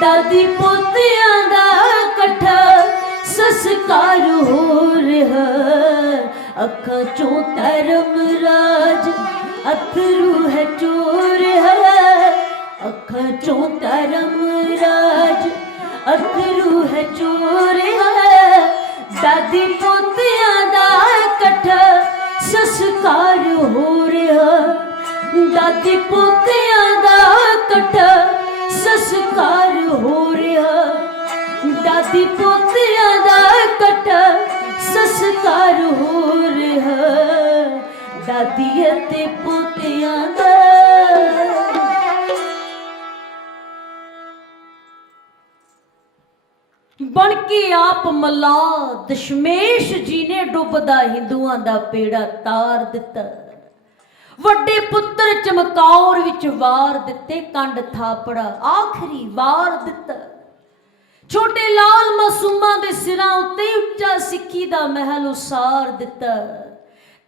दादी पोतियां दा कट्ठा संस्कार हो रहा। अखां चों धर्म राज अथरू है चोर है। अखां चों धर्म राज अथरू है चोर है। दादी पोतियां दा कट्ठा संस्कार हो रहा। दादी पोतियां दा कट्ठा संस्कार हो रहा। दादी पोतियां दा कट्ठा संस्कार हो रहा। दादी अते पोतियां दा। बन के आप मल्ला दशमेश जी ने डुबदा हिंदुआं दा पेड़ा तार दिता। वड्डे पुत्र चमकौर विच वार दिते कंड थापड़ा आखिरी वार दिता। छोटे लाल मासूमां दे सिरां उत्ते उच्चा सिक्खी दा महल उसार दिता।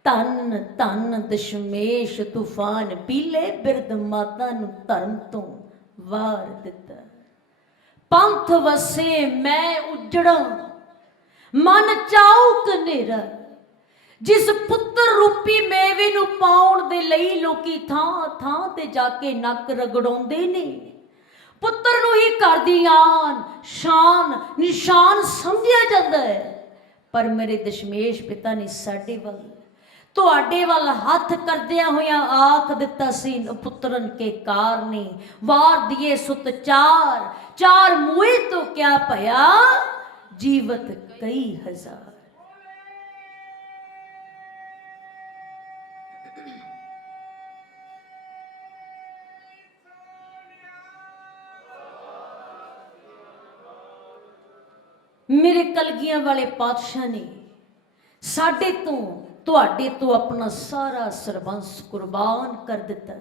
धन धन दशमेश तूफान पीले बिरद माता नूं धर्म तो वार दिता। पंथ वसे मैं उजड़ा मन चाउक नेरा। जिस पुत्र रूपी मेवे नूं पाउण दे लई लोकी थां थां ते जाके नक रगड़ाउंदे ने। पुत्र नूं ही घर दी आन शान निशान समझिया जांदा है। पर मेरे दशमेश पिता ने साडे वल तुहाडे वल हथ करदियां होइयां आख दिता सी पुत्रन के कारने वार दिए सुत चार चार मुए तो क्या भया जीवत कई हजार। मेरे कलगियां वाले पातशाह ने साडे तो तुहाडे तो अपना सारा सरबंस कुर्बान कर दिता।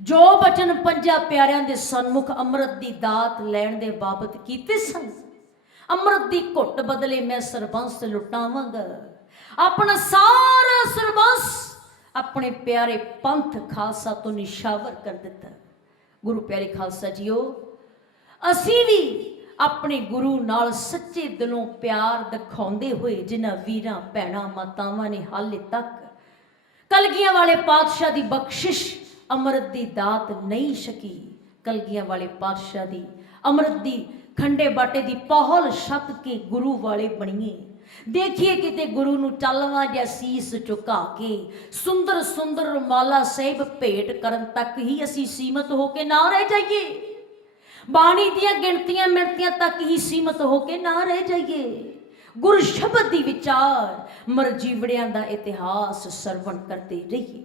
जो बचन पंजा प्यारियां दे सन्मुख अमृत दी दात लैण दे बाबत कीते सन अमृत दी घुट बदले मैं सरबंस लुटावांगा। अपना सारा सरबंस अपने प्यारे पंथ खालसा तो निशावर कर दिता। गुरु प्यारे खालसा जीओ असी भी अपने गुरु नाल सच्चे दिलों प्यार दिखाउंदे होए जिन्हां वीरां भैणां मातावां ने हाले तक कलगियां वाले पातशाह दी बख्शिश अमृत दी दात नहीं छकी। कलगियां वाले पातशाह दी अमृत दी खंडे बाटे दी पहल छक के गुरु वाले बणीए। देखिए किते गुरु नूं चलवा जिहा सीस झुका के सुंदर सुंदर रुमाला साहिब भेंट करन तक ही असीं सीमत हो के ना रह जाइए। बाणी दियां गिणतियां मिणतियां तक ही सीमित होके ना रह जाइए। गुरु शब्द दी विचार मरजीवड़ियां दा इतिहास सरवण करते रहिए।